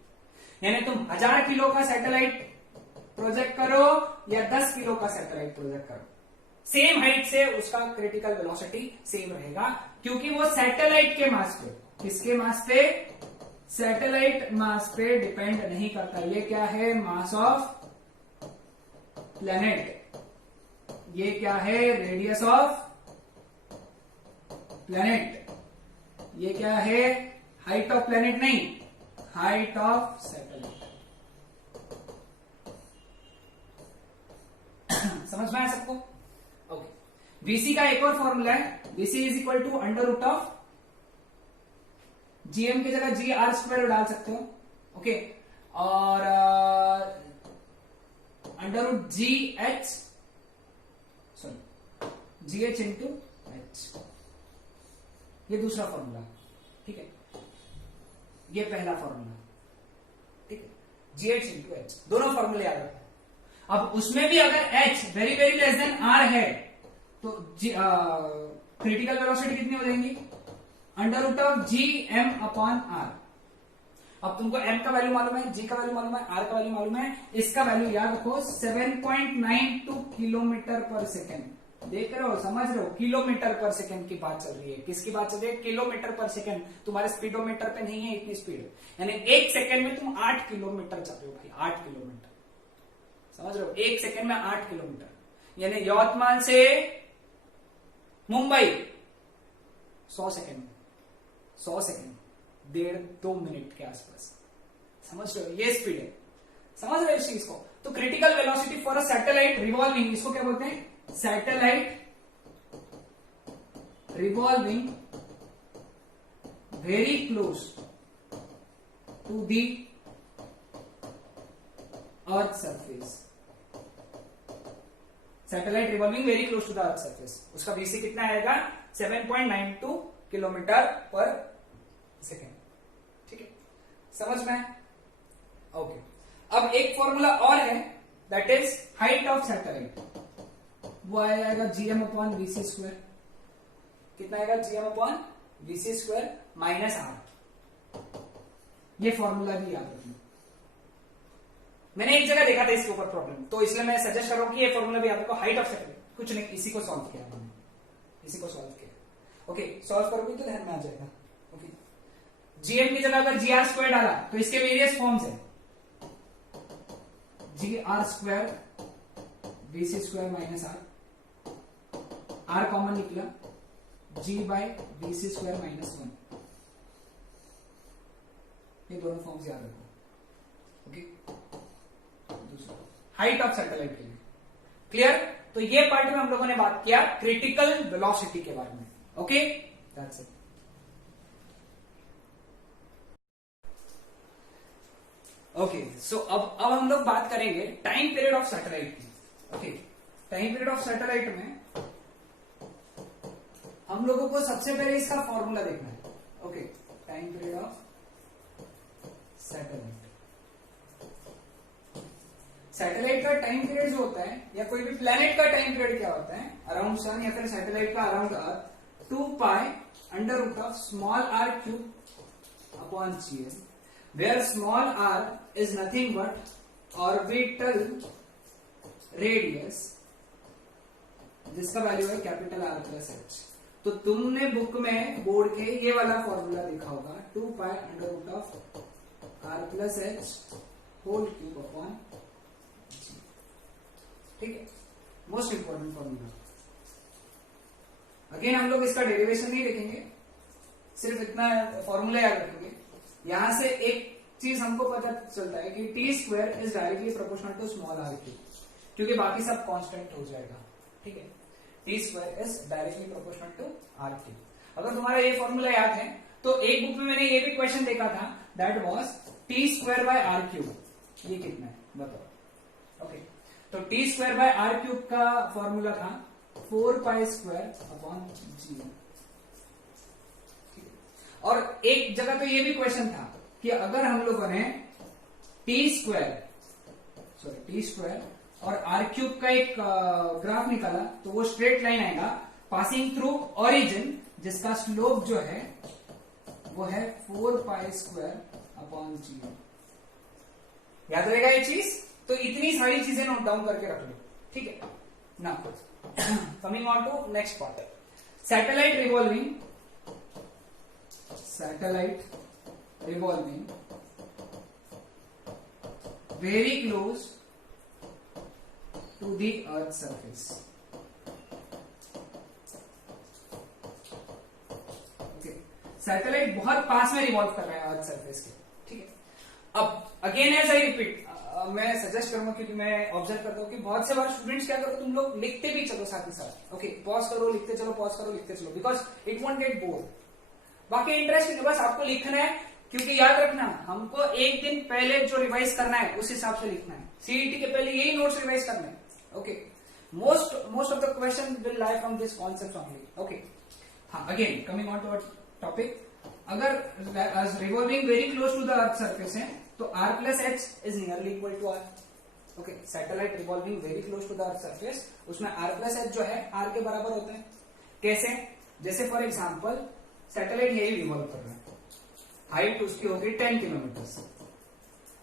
यानी तुम 1000 किलो का सैटेलाइट प्रोजेक्ट करो या 10 किलो का सैटेलाइट प्रोजेक्ट करो, सेम हाइट से उसका क्रिटिकल वेलोसिटी सेम रहेगा, क्योंकि वो सैटेलाइट के मास पे, किसके मास पे? सैटेलाइट मास पे डिपेंड नहीं करता। ये क्या है? Mass of planet. ये क्या है? Radius of planet. ये क्या है? हाइट ऑफ प्लैनेट नहीं, हाइट ऑफ सैटेलाइट। समझ में आया सबको? ओके। वीसी का एक और फॉर्मूला है, VC is equal to under root of GM की जगह जी आर स्क्वायर डाल सकते हो, ओके, और under root G H, sorry G H into H, ये दूसरा फॉर्मूला, ठीक है, ये पहला फॉर्मूला, ठीक है, जी एच इंटू एच, दोनों फॉर्मूले याद रखो। अब उसमें भी अगर H very very less than R है तो क्रिटिकल वेलोसिटी कितनी हो जाएंगी? Under root of G M upon R. अब तुमको एम का वैल्यू मालूम है, जी का वैल्यू मालूम है, आर का वैल्यू मालूम है, इसका वैल्यू याद रखो 7.92 किलोमीटर पर सेकेंड। देख रहे हो, समझ रहे हो, किलोमीटर पर सेकेंड की बात चल रही है। किसकी बात चल रही है? किलोमीटर पर सेकेंड। तुम्हारे स्पीडोमीटर पे नहीं है इतनी स्पीड, यानी एक सेकेंड में तुम 8 किलोमीटर चल रहे हो भाई, 8 किलोमीटर, समझ रहे हो, एक सेकेंड में 8 किलोमीटर, यानी यवतमाल से मुंबई 100 सेकेंड, 100 सेकेंड, 1.5-2 मिनट के आसपास, समझ रहे हो, ये स्पीड है। समझ रहे हो इस चीज को? तो critical velocity for a satellite revolving, इसको क्या बोलते हैं? Satellite revolving very close to the earth surface. Satellite revolving very close to the earth surface, उसका वीसी कितना आएगा? 7.92 किलोमीटर पर सेकेंड, ठीक है, समझ में? ओके। अब एक फॉर्मूला और है, that is height of satellite, वो आएगा जीएम अपॉन वीसी स्क्वायर। कितना आएगा? GM upon VC square minus R. ये फॉर्मूला भी याद रखना, मैंने एक जगह देखा था इसके ऊपर प्रॉब्लम, तो इसलिए मैं सजेस्ट कर रहा हूं कि ये फॉर्मूला भी याद रखो। हाइट ऑफ सैटेलाइट, कुछ नहीं, इसी को सॉल्व किया मैंने, इसी को सॉल्व किया, ओके, सॉल्व करोगे तो ध्यान में आ जाएगा, ओके। जीएम की जगह अगर जी आर स्क्वायर डाला तो इसके वेरियस फॉर्म्स है, g r square v c square minus r common निकला, g by v c square minus 1, ये दोनों फॉर्म्स याद रखो, ओके। दूसरा हाइट ऑफ सैटेलाइट के लिए, क्लियर? तो ये पार्ट में हम लोगों ने बात किया क्रिटिकल वेलोसिटी के बारे में. Okay, that's it. ओके, सो अब हम लोग बात करेंगे टाइम पीरियड ऑफ सैटेलाइट की. Okay, time period of satellite में हम लोगों को सबसे पहले इसका फॉर्मूला देखना है. Okay, time period of satellite. Satellite का टाइम पीरियड जो होता है या कोई भी प्लेनेट का टाइम पीरियड क्या होता है अराउंड सन या फिर सैटेलाइट का around earth 2 pi under root of small R cube upon GL, where small R is nothing but orbital radius जिसका वैल्यू है कैपिटल आर प्लस एच. तो तुमने बुक में बोर्ड के ये वाला फॉर्मूला देखा होगा 2 pi under root of R plus H whole cube upon. ठीक है, मोस्ट इंपॉर्टेंट फॉर्मूला. अगेन हम लोग इसका डेरिवेशन नहीं लिखेंगे, सिर्फ इतना फॉर्मूला याद रखेंगे. यहां से एक चीज हमको पता चलता है कि T square is directly proportional to small R cube, क्योंकि बाकी सब कांस्टेंट हो जाएगा. ठीक है, T square is directly proportional to R cube. अगर तुम्हारा ये फॉर्मूला याद है तो एक बुक में मैंने ये भी क्वेश्चन देखा था, that was T square by R cube. ये कितना है बताओ. ओके, तो T square by R cube का फॉर्मूला था 4 पाई स्क्वायर अपॉन जी. और एक जगह तो ये भी क्वेश्चन था कि अगर हम लोगों ने टी स्क्वायर और आर क्यूब का एक ग्राफ निकाला तो वो स्ट्रेट लाइन आएगा पासिंग थ्रू ओरिजिन, जिसका स्लोप जो है वो है 4 पाई स्क्वायर अपॉन जी. याद रहेगा ये चीज? तो इतनी सारी चीजें नोट डाउन करके रख लो. ठीक है, now coming on to next part, satellite revolving very close to the earth surface. Okay, satellite बहुत पास में रिवॉल्व कर रहा है अर्थ सरफेस के. ठीक है, अब अगेन एज आई रिपीट, मैं सजेस्ट करूंगा क्योंकि मैं ऑब्जर्व करता हूं कि बहुत से बार स्टूडेंट्स क्या करो, तुम लोग लिखते भी चलो साथ ही साथ. ओके, पॉज करो लिखते चलो, पॉज करो लिखते चलो, because it won't get bore. बाकी इंटरेस्टिंग है, बस आपको लिखना है, क्योंकि याद रखना हमको एक दिन पहले जो रिवाइज करना है उस हिसाब से लिखना है. सीईटी के पहले यही नोट्स रिवाइज करना है. Okay, most of the question will lie from this concept only. Okay, हाँ, again coming on to our topic, अगर revolving very close to the earth surface है तो r plus H is nearly equal to r. Okay, satellite revolving very close to the earth surface, उसमें r plus h जो है r के बराबर होता है. कैसे? जैसे फॉर एग्जांपल सैटेलाइट यही रिवॉल्व कर रहा है, हाइट उसकी होगी 10 किलोमीटर,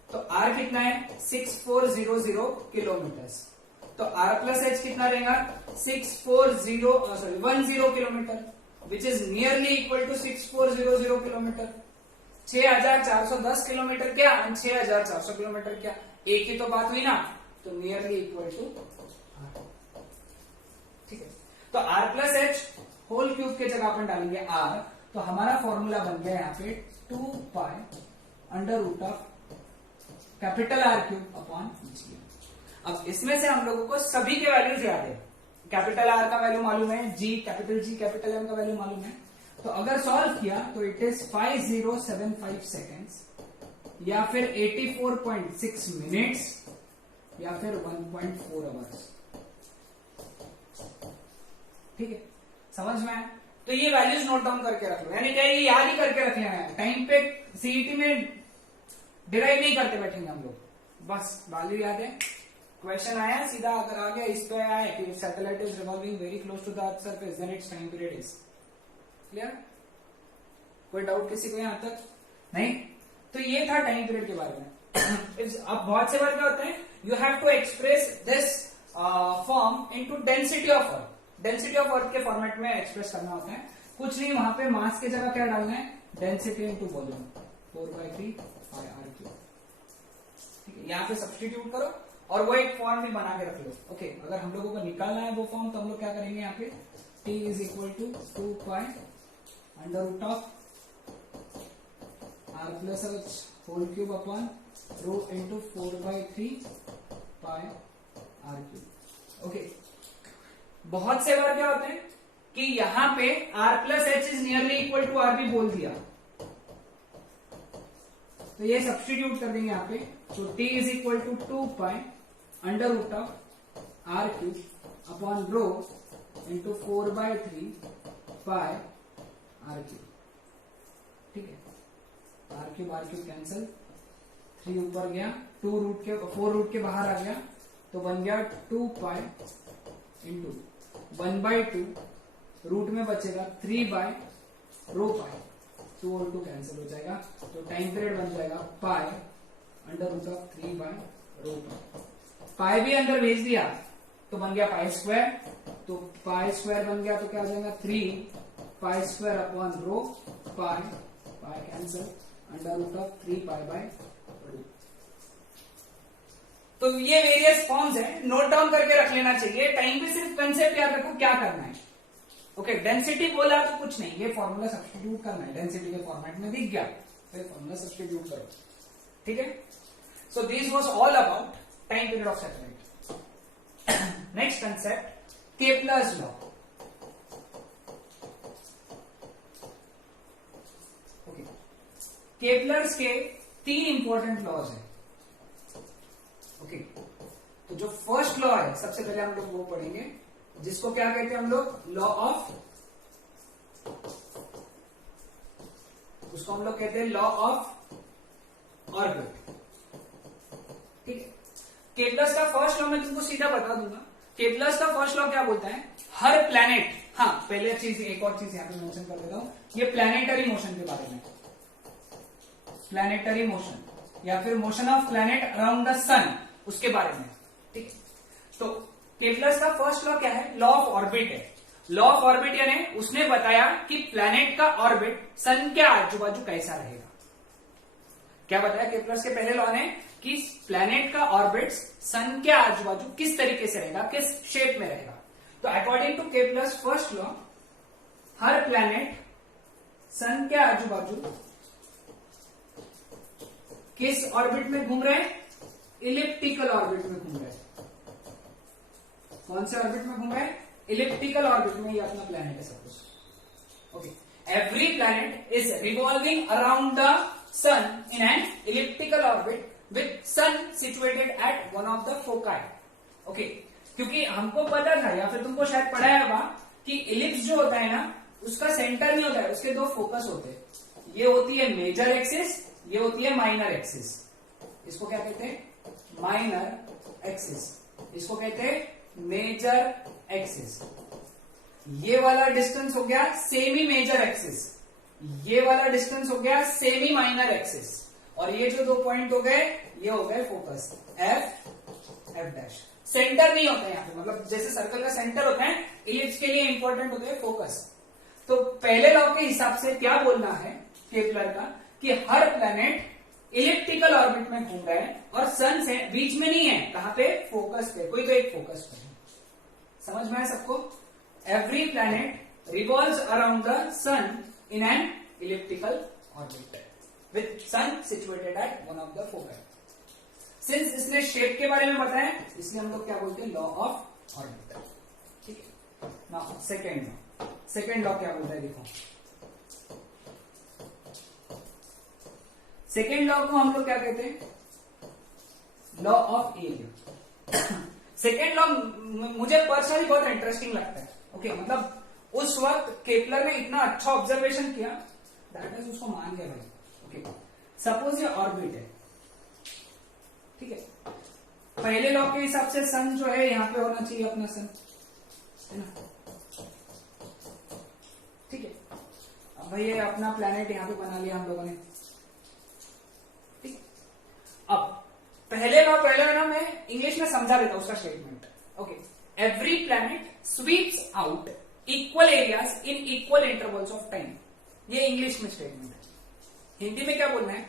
तो r कितना है 6400 किलोमीटर. तो r प्लस एच कितना रहेगा 10 kilometre, which is nearly equal to 6400 kilometre. 6410 kilometre क्या 6400 किलोमीटर क्या, एक ही तो बात हुई ना. तो नियरली इक्वल टू. ठीक है, तो r plus H whole cube के जगह अपन डालेंगे r, तो हमारा फॉर्मूला बन गया यहाँ पे 2 pi under root of capital r cube upon g. अब इसमें से हम लोगों को सभी के वैल्यूज याद है. कैपिटल आर का वैल्यू मालूम है, जी कैपिटल एम का वैल्यू मालूम है. तो अगर सॉल्व किया तो इट इज 5075 सेकेंड्स या फिर 84.6 मिनट्स या फिर 1.4 आवर्स. ठीक है, समझ में आया? तो ये वैल्यूज नोट डाउन करके रख लो, यानी क्या ये याद ही करके रख लेना है. टाइम पे सीईटी में डिराइव नहीं करते बैठेंगे हम लोग, बस वैल्यू याद है, क्वेश्चन आया सीधा अगर आ गया इस पे आया कि satellite is revolving very close to the earth surface, then its time period is clear. कोई डाउट किसी को यहां तक? नहीं. तो ये था टाइम पीरियड के बारे में. अब बहुत से बार क्या होता है, you have to express this form into density of earth. Density of earth के फॉर्मेट में एक्सप्रेस करना होता है. कुछ नहीं, वहां पे मास की जगह क्या डालना है, density into volume 4/3 pi R cube. ठीक है, यहाँ पे सब्स्टिट्यूट करो और वो एक फॉर्म भी बना के रख लो. ओके, अगर हम लोगों को निकालना है वो फॉर्म तो हम लोग क्या करेंगे, यहाँ पे t is equal to 2 pi under root of r plus H whole cube upon rho into 4/3 pi R cube. Okay, बहुत से बार क्या होता है कि यहां पे r plus H is nearly equal to R भी बोल दिया, तो ये सब्स्टिट्यूट कर देंगे यहाँ पे। तो t is equal to 2 pi under root of R cube upon rho into 4/3 pi R cube. ठीक है, आर क्यूब कैंसल, 3 ऊपर गया, 4 रूट के बाहर आ गया, तो बन गया 2 पाई इंटू 1/2, रूट में बचेगा 3 बाय रो पाई, 2 और 2 कैंसिल हो जाएगा, तो टाइम पीरियड बन जाएगा pi under root of 3 by rho pi. Pi भी अंदर भेज दिया तो बन गया पाई स्क्वायर, तो पाई स्क्वायर बन गया तो क्या हो जाएगा 3 pi square upon rho pi, pi cancel, under root of 3 pi by rho. तो ये वेरियस फॉर्म्स है, नोट डाउन करके रख लेना चाहिए। टाइम पे सिर्फ कंसेप्ट याद रखो क्या करना है। ओके, डेंसिटी बोला तो कुछ नहीं, ये फॉर्मूला सब्स्टिट्यूट करना है, डेंसिटी के फॉर्मेट में दिख गया, फिर फॉर्मूला सब्स्टिट्यूट करो। ठीक है, so this was all about time period of satellite. Next concept, Kepler's law. Okay, Kepler's के 3 इंपॉर्टेंट लॉज है। ओके, तो जो फर्स्ट लॉ है सबसे पहले हम लोग वो पढ़ेंगे, जिसको क्या कहते हैं हम लोग, लॉ ऑफ, उसको हम लोग कहते हैं लॉ ऑफ ऑर्बिट। ठीक है, केपलर्स का फर्स्ट लॉ मैं तुमको सीधा बता दूंगा। केपलर्स का फर्स्ट लॉ क्या बोलता है, हर प्लैनेट, हाँ पहले चीज, एक और चीज यहां पे मेंशन कर देता हूं, ये प्लैनेटरी मोशन के बारे में, प्लैनेटरी मोशन या फिर motion of planet around the sun, उसके बारे में। ठीक है, तो केपलर्स का फर्स्ट लॉ क्या है, लॉ ऑफ ऑर्बिट है। लॉ ऑफ ऑर्बिट यानी उसने बताया कि प्लैनेट का ऑर्बिट सन के आजू बाजू कैसा रहेगा। क्या बताया केपलर्स के पहले लॉ ने, कि प्लैनेट का ऑर्बिट सन के आजू बाजू किस तरीके से रहेगा, किस शेप में रहेगा। तो according to Kepler's first law, हर प्लैनेट सन के आजू बाजू किस ऑर्बिट में घूम रहे हैं, इलिप्टिकल ऑर्बिट में घूम रहे हैं। कौन से ऑर्बिट में घूम रहे हैं, इलिप्टिकल ऑर्बिट में। ये अपना प्लैनेट है suppose. Okay, every planet is revolving around the sun in an elliptical orbit with sun situated at one of the foci. Okay, क्योंकि हमको पता था या फिर तुमको शायद पढ़ाया होगा कि इलिप्स जो होता है ना, उसका सेंटर नहीं होता है, उसके 2 फोकस होते हैं। ये होती है मेजर एक्सिस, ये होती है माइनर एक्सिस। इसको क्या कहते हैं, माइनर एक्सिस, इसको कहते हैं मेजर एक्सिस। ये वाला डिस्टेंस हो गया सेमी मेजर एक्सिस, ये वाला डिस्टेंस हो गया सेमी माइनर एक्सिस, और ये जो 2 पॉइंट हो गए, ये हो गए फोकस, एफ डैश। सेंटर नहीं होता है यहाँ पे, मतलब जैसे सर्कल का सेंटर होता है, इलिप्स के लिए इंपॉर्टेंट होता है फोकस। तो पहले लॉ के हिसाब से क्या बोलना है केपलर का, कि हर प्लैनेट इलिप्टिकल ऑर्बिट में घूम रहा है और सन से बीच में नहीं है, कहां पे, फोकस पे, कोई तो एक फोकस पे। समझ में आया सबको, every planet revolves around the sun in an elliptical orbit with sun situated at one of the focus. Since इसने शेप के बारे में बताया, इसलिए हम लोग क्या बोलते हैं, लॉ ऑफ ऑर्बिट। ठीक है, नाउ सेकेंड लॉ क्या बोलता है, देखो सेकेंड लॉ को हम लोग क्या कहते हैं, law of area. Second law मुझे पर्सनली बहुत इंटरेस्टिंग लगता है। ओके, मतलब उस वक्त केपलर ने इतना अच्छा ऑब्जर्वेशन किया, दैट इज उसको मान गया भाई। ओके, सपोज ये ऑर्बिट है, ठीक है, पहले लॉ के हिसाब से सन जो है यहां पे होना चाहिए अपना सन, है ना। ठीक है, अब भाई ये अपना प्लैनेट यहां पे बना लिया हम लोगों ने। ठीक, अब पहले ना मैं इंग्लिश में समझा देता हूं उसका statement. Okay, every planet sweeps out equal areas in equal intervals of time. ये इंग्लिश में स्टेटमेंट है। हिंदी में क्या बोलना है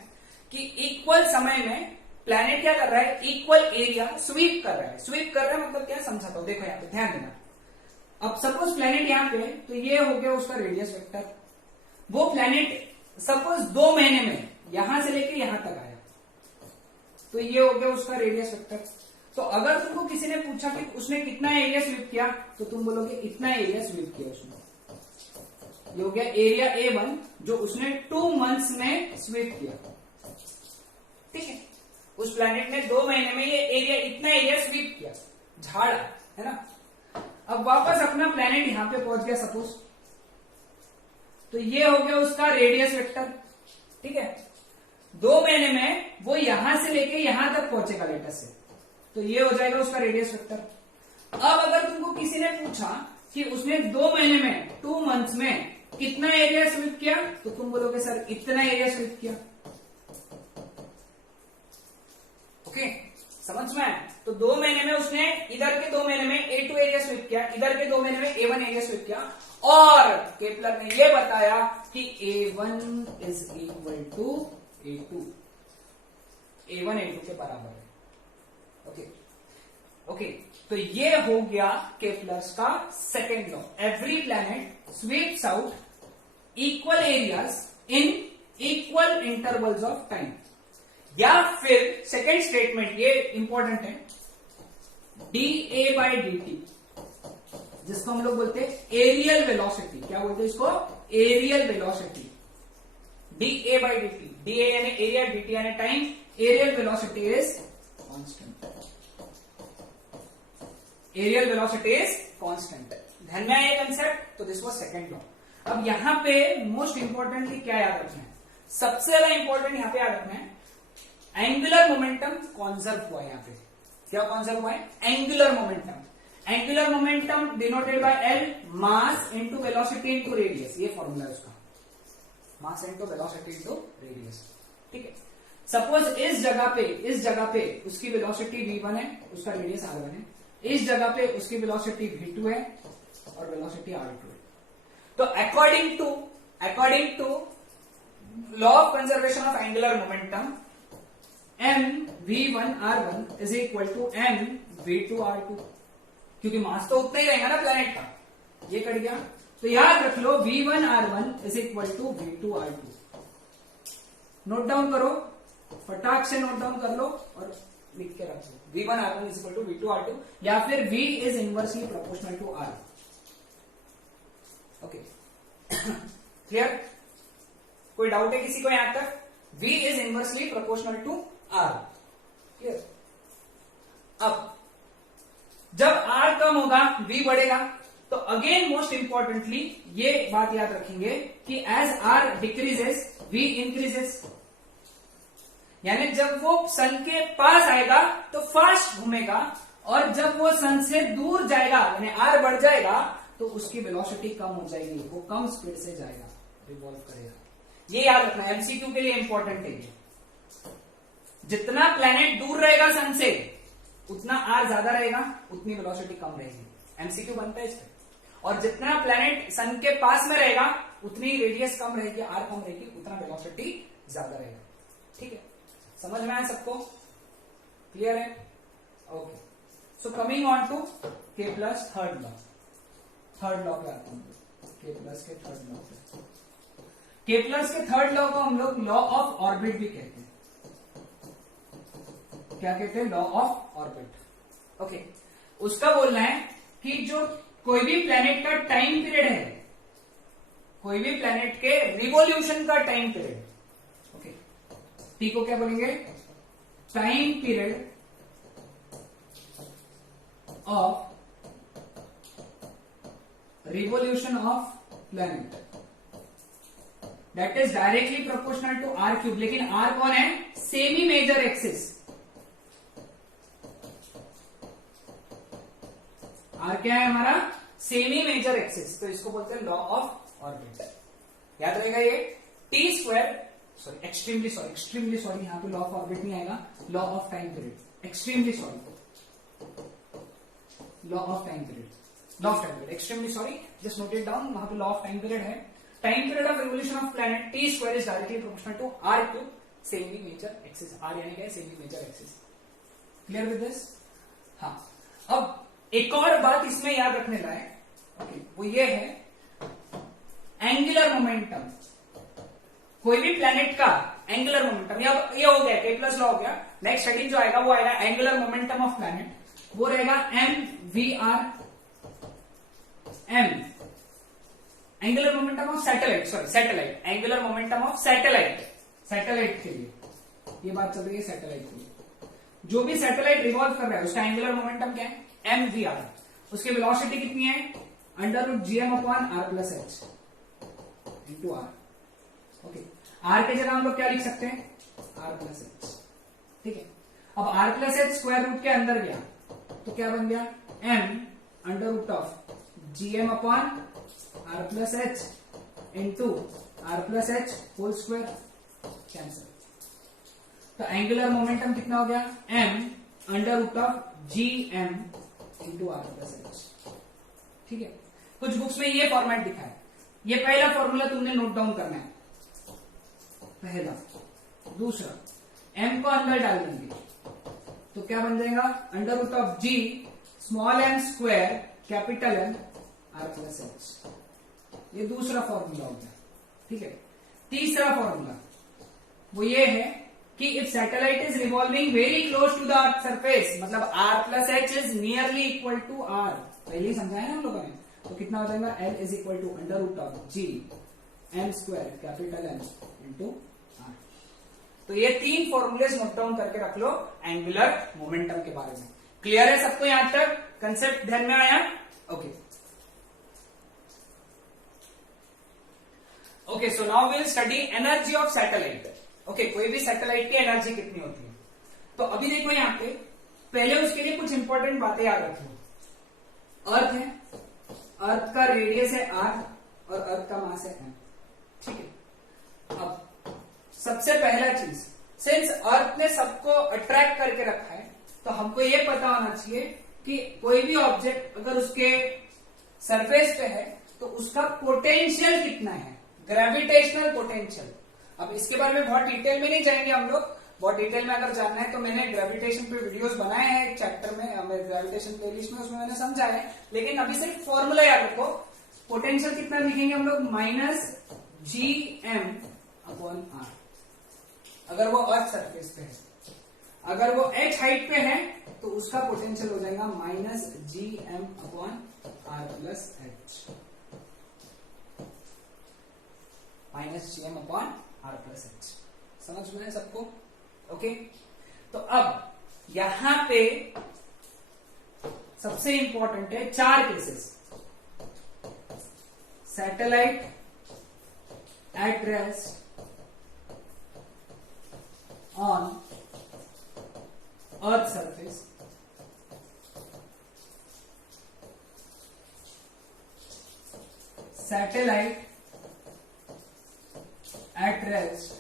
कि इक्वल समय में प्लैनेट क्या कर रहा है, इक्वल एरिया स्वीप कर रहा है। स्वीप कर रहा है मतलब क्या, समझाता हूं, देखो यहां पे ध्यान देना। अब सपोज प्लैनेट यहां पे है, तो ये हो गया उसका रेडियस वेक्टर। वो प्लैनेट सपोज 2 महीने में यहां से लेके यहां तक आया, तो ये हो गया उसका रेडियस वेक्टर। तो अगर तुमको किसी ने पूछा कि उसने कितना एरिया स्वीप किया, तो तुम बोलोगे इतना एरिया स्वीप किया उसने। ये हो गया एरिया A1 जो उसने 2 मंथ्स में स्वीप किया। ठीक है, उस प्लैनेट ने 2 महीने में ये एरिया, इतना एरिया स्वीप किया, झाड़ा, है ना। अब वापस अपना प्लैनेट यहां पे पहुंच गया सपोज, तो ये हो गया उसका रेडियस वेक्टर। ठीक है, 2 महीने में वो यहां से लेके यहां तक पहुंचेगा लेटेस्ट से, तो ये हो जाएगा उसका रेडियस वेक्टर। अब अगर तुमको किसी ने पूछा कि उसने 2 महीने में 2 मंथ्स में कितना एरिया स्वीप किया, तो तुम बोलोगे सर इतना एरिया स्वीप किया। ओके, समझ में आया? तो 2 महीने में उसने इधर के 2 महीने में A2 एरिया स्वीप किया, इधर के 2 महीने में A1 एरिया स्वीप किया, और केपलर ने यह बताया कि A1 is equal to A2, A1 A2 के बराबर है। ओके, तो ये हो गया केपलर्स का second law. Every planet sweeps out equal areas in equal intervals of time. या फिर सेकेंड स्टेटमेंट, ये इंपॉर्टेंट है, dA/dt, जिसको हम लोग बोलते हैं एरियल वेलोसिटी। क्या बोलते हैं इसको? Areal velocity. dA/dt, dA यानी एरिया, dt यानी time. Areal velocity is constant. Areal velocity is constant. ध्यान में आया ये कंसेप्ट? तो दिस वाज सेकंड लॉ। अब यहां पे मोस्ट इंपॉर्टेंटली क्या याद रखना है? सबसे ज्यादा इंपॉर्टेंट यहां पे याद रखना है, एंगुलर मोमेंटम कॉन्जर्व हुआ है। यहां पे क्या कॉन्जर्व हुआ है? Angular momentum. Angular momentum denoted by L, mass into velocity into radius. ये फॉर्मूला है उसका, mass into velocity into radius. ठीक है, सपोज इस जगह पे उसकी वेलोसिटी v1 है, उसका रेडियस r1 है। इस जगह पे उसकी वेलोसिटी v2 है और वेलोसिटी r2 है। तो according to law of conservation of angular momentum, m v1 r1 is equal to m v2 r2, क्योंकि मास तो उतना ही रहेगा ना प्लैनेट का। ये कट गया, तो याद रख लो v1 r1 is equal to v2 r2। Note down करो, फटाक से नोट डाउन कर लो और लिख के रखो। v1 r1 is equal to v2 r2, या फिर v is inversely proportional to r। Okay, clear? कोई डाउट है किसी को यहां तक? v is inversely proportional to r। Clear? अब जब r कम होगा v बढ़ेगा, तो अगेन मोस्ट इंपॉर्टेंटली ये बात याद रखेंगे कि as r decreases v increases. यानी जब वो सन के पास आएगा तो फास्ट घूमेगा, और जब वो सन से दूर जाएगा यानी r बढ़ जाएगा तो उसकी वेलोसिटी कम हो जाएगी, वो कम स्पीड से जाएगा, रिवॉल्व करेगा। ये याद रखना, एमसीक्यू के लिए इंपॉर्टेंट है ये। जितना प्लैनेट दूर रहेगा सन से उतना r ज्यादा रहेगा, उतनी वेलोसिटी कम रहेगी। एमसीक्यू बनता है इसमें। और जितना प्लैनेट सन के पास में रहेगा उतनी रेडियस कम रहेगी, r कम रहेगी, उतना वेलोसिटी ज्यादा रहेगा। ठीक है, समझ में आया सबको? क्लियर है? Okay, so coming on to Kepler's third law. Third law पे आते हैं, केपलर्स के थर्ड लॉ पे। केपलर्स के थर्ड लॉ को हम लोग लॉ ऑफ ऑर्बिट भी कहते हैं। क्या कहते हैं? Law of orbit. ओके, उसका बोलना है कि जो कोई भी प्लैनेट का टाइम पीरियड है, कोई भी प्लैनेट के रिवॉल्यूशन का टाइम पीरियड, ओके, टी को क्या बोलेंगे? Time period of revolution of planet that is directly proportional to R cube. लेकिन आर कौन है? Semi major axis. आर क्या है हमारा? Semi major axis. तो इसको बोलते हैं लॉ ऑफ ऑर्बिट। याद रहेगा ये T square, sorry extremely sorry, यहां पे लॉ ऑफ ऑर्बिट नहीं आएगा, law of time period. Extremely sorry, law of time period, law of time period, extremely sorry, just note it down. वहां पे law of time period है। Time period of revolution of planet T square is directly proportional to R cube semi major axis. R यानी क्या? Semi major axis. Clear with this? हाँ, अब एक और बात इसमें याद रखने लायक, ओके, वो ये है एंगुलर मोमेंटम। कोई भी प्लैनेट का एंगुलर मोमेंटम, ये हो गया केपलर्स लॉ हो गया। नेक्स्ट हेडिंग जो आएगा वो आएगा एंगुलर मोमेंटम ऑफ प्लैनेट, वो रहेगा M V R M angular momentum of satellite, sorry satellite, angular momentum of satellite के लिए ये बात चल रही है। सैटेलाइट के लिए जो भी सैटेलाइट रिवॉल्व कर रहा है उसका एंगुलर मोमेंटम क्या है, एम वी आर। उसकी वेलोसिटी कितनी है, √gm/r+h into are. Okay, are की जगह हम लोग क्या लिख सकते हैं, r+h। ठीक है, अब r+h स्क्वायर रूट के अंदर गया तो क्या बन गया, m√gm/r+h into r+h whole square, cancel. तो एंगुलर मोमेंटम कितना हो गया, m√gm इंटू r+h। ठीक है, कुछ बुक्स में ये फॉर्मेट दिखा है। ये पहला फॉर्मूला तुमने नोट डाउन करना है, पहला। दूसरा, m को अंदर डाल देंगे तो क्या बन जाएगा, √g small m square capital M r+h। ये दूसरा फॉर्मूला हो गया। ठीक है, तीसरा फॉर्मूला वो ये है कि if satellite is revolving very close to the earth surface, मतलब r+h is nearly equal to r, पहले ही समझाया ना हम लोगों ने। तो कितना हो जाएगा, L is equal to √g m square capital M into r। तो ये तीन फॉर्मूलेस नोट डाउन करके रख लो एंगुलर मोमेंटम के बारे में। क्लियर है सबको यहां तक, कंसेप्ट ध्यान में आया? Okay okay, so now will study energy of satellite. Okay, कोई भी सैटेलाइट की एनर्जी कितनी होती है। तो अभी देखो यहां पे, पहले उसके लिए कुछ इंपॉर्टेंट बातें याद रखो। अर्थ है, अर्थ का रेडियस है r और अर्थ का मास है m। ठीक है, अब सबसे पहला चीज, सिंस अर्थ ने सबको अट्रैक्ट करके रखा है तो हमको ये पता होना चाहिए कि कोई भी ऑब्जेक्ट अगर उसके सरफेस पे है तो उसका पोटेंशियल कितना है, ग्रेविटेशनल पोटेंशियल। अब इसके बारे में बहुत डिटेल में नहीं जाएंगे हम लोग, बहुत डिटेल में अगर जानना है तो मैंने ग्रेविटेशन पे वीडियोस बनाए हैं एक चैप्टर में, ग्रेविटेशन प्लेलिस्ट में, उसमें मैंने समझाया है। लेकिन अभी सिर्फ फॉर्मूला याद रखो, पोटेंशियल कितना लिखेंगे हम लोग, -gm/r। अगर वो अर्थ सरफेस पे है, अगर वो h हाइट पे है तो उसका पोटेंशियल हो जाएगा -gm/r+h, -gm/r+h। समझ में है सबको? ओके, तो अब यहां पे सबसे इंपॉर्टेंट है 4 cases. Satellite at rest on earth surface, satellite at rest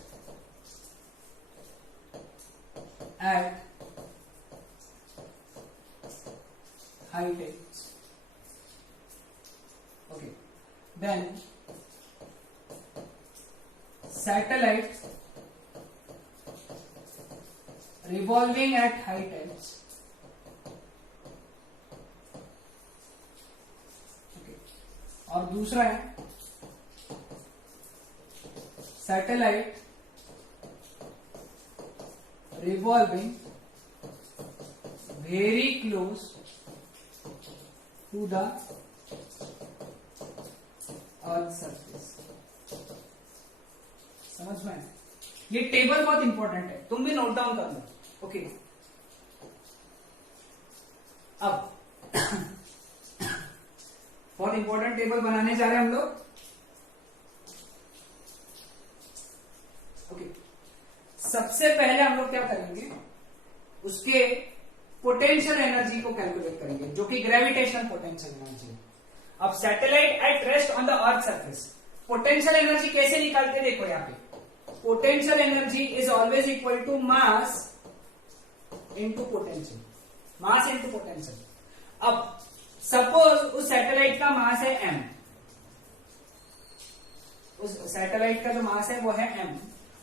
at high tides. Okay, then satellite revolving at high tides. Okay, और दूसरा है satellite revolving very close to the earth surface। समझ में? ये टेबल बहुत important है, तुम भी नोट डाउन कर लो। ओके, अब बहुत इंपॉर्टेंट टेबल बनाने जा रहे हैं हम लोग। ओके, सबसे पहले हम लोग क्या करेंगे, उसके पोटेंशियल एनर्जी को कैलकुलेट करेंगे, जो कि ग्रेविटेशनल पोटेंशियल एनर्जी। अब satellite at rest on the earth surface, potential energy कैसे निकालते देखो यहां पे, potential energy is always equal to mass into potential, mass into potential. अब सपोज उस सैटेलाइट का मास है m, उस सैटेलाइट का जो मास है वो है m,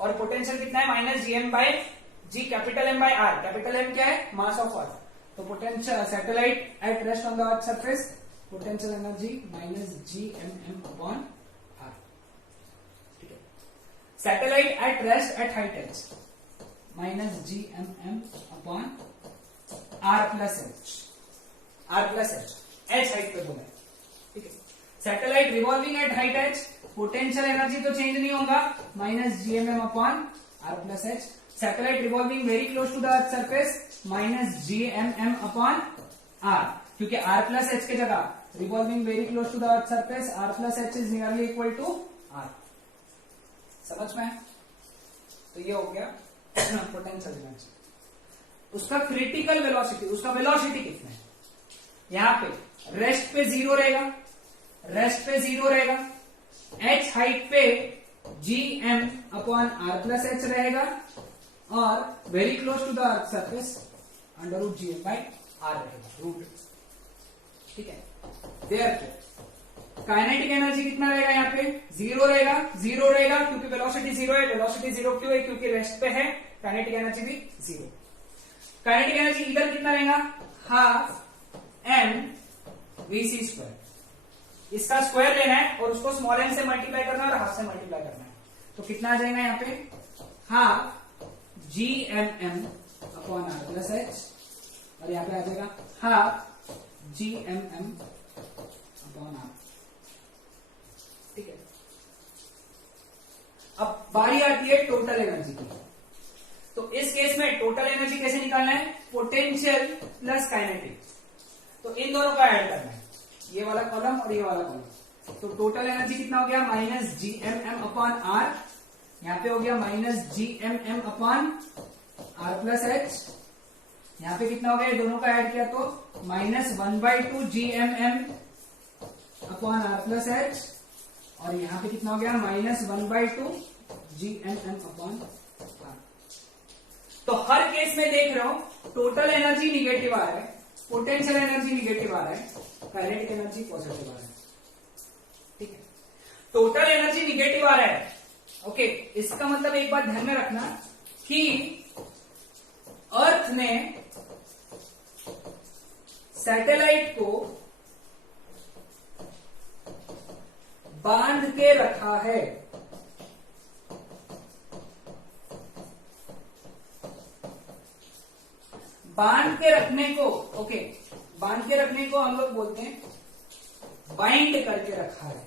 और पोटेंशियल कितना है, -gm/g capital M/r। Capital M क्या है, मास ऑफ अर्थ। तो potential satellite at rest on the earth surface, potential energy -gmm/r। ठीक है, satellite at rest at high tides, minus GMM upon R plus H height पे बोला है, ठीक है। Satellite revolving at height H, potential energy तो change नहीं होगा, minus GMM upon R plus H। Satellite revolving very close to the earth surface, minus GMM upon R, क्योंकि R plus H की जगह revolving very close to the earth surface, R plus H is nearly equal to R। समझ में? तो ये हो गया potential energy. उसका क्रिटिकल वेलोसिटी, उसका वेलोसिटी कितना है, यहां पे रेस्ट पे जीरो रहेगा, H हाइट पे GM upon R plus H रहेगा, और very close to the earth surface under root GM by R रहेगा, रूट, ठीक है। देयरफॉर काइनेटिक एनर्जी कितना रहेगा, यहाँ पे जीरो रहेगा क्योंकि वेलोसिटी जीरो है। वेलोसिटी जीरो क्यों है, क्योंकि रेस्ट पे है, काइनेटिक एनर्जी भी जीरो। काइनेटिक एनर्जी इधर कितना रहेगा, हाफ mvc²। इसका स्क्वायर लेना है और उसको स्मॉल m से मल्टीप्लाई करना है और हाफ से मल्टीप्लाई करना है, तो कितना आ जाएगा यहाँ पे, half GMM upon R plus H, और यहाँ पे आ जाएगा हाफ GMM अपॉन R, ठीक है। अब बारी आती है टोटल एनर्जी की। तो इस केस में टोटल एनर्जी कैसे निकालना है, पोटेंशियल प्लस काइनेटिक, तो इन दोनों का ऐड करना है, ये वाला कॉलम और ये वाला कॉलम। तो टोटल एनर्जी कितना हो गया, माइनस GMM अपॉन R, यहाँ पे हो गया minus GMM upon R plus H, यहाँ पे कितना हो गया, दोनों का ऐड किया तो minus 1/2 GMM upon R plus H, और यहाँ पे कितना हो गया, माइनस 1/2 GMM अपॉन R। तो हर केस में देख रहे हो टोटल एनर्जी निगेटिव आ रहा है, पोटेंशियल एनर्जी निगेटिव आ रहा है, काइनेटिक एनर्जी पॉजिटिव आ रहा है, ठीक है। टोटल एनर्जी निगेटिव आ रहा है, ओके। इसका मतलब एक बात ध्यान में रखना कि अर्थ ने सैटेलाइट को बांध के रखा है, बांध के रखने को, ओके, बांध के रखने को हम लोग बोलते हैं बाइंड करके रखा है,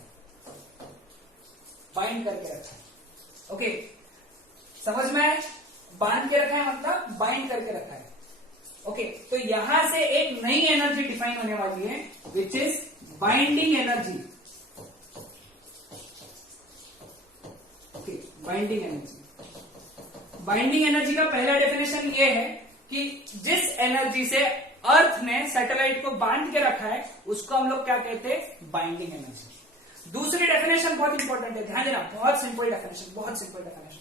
बाइंड करके रखा है, ओके। समझ में आए, बांध के रखा है मतलब बाइंड करके रखा है, ओके। तो यहां से एक नई एनर्जी डिफाइन होने वाली है, which is binding energy, okay. Binding energy, binding energy का पहला डेफिनेशन ये है कि जिस एनर्जी से अर्थ ने सैटेलाइट को बांध के रखा है उसको हम लोग क्या कहते हैं, बाइंडिंग एनर्जी। दूसरी डेफिनेशन बहुत इंपॉर्टेंट है, ध्यान देना, बहुत सिंपल डेफिनेशन,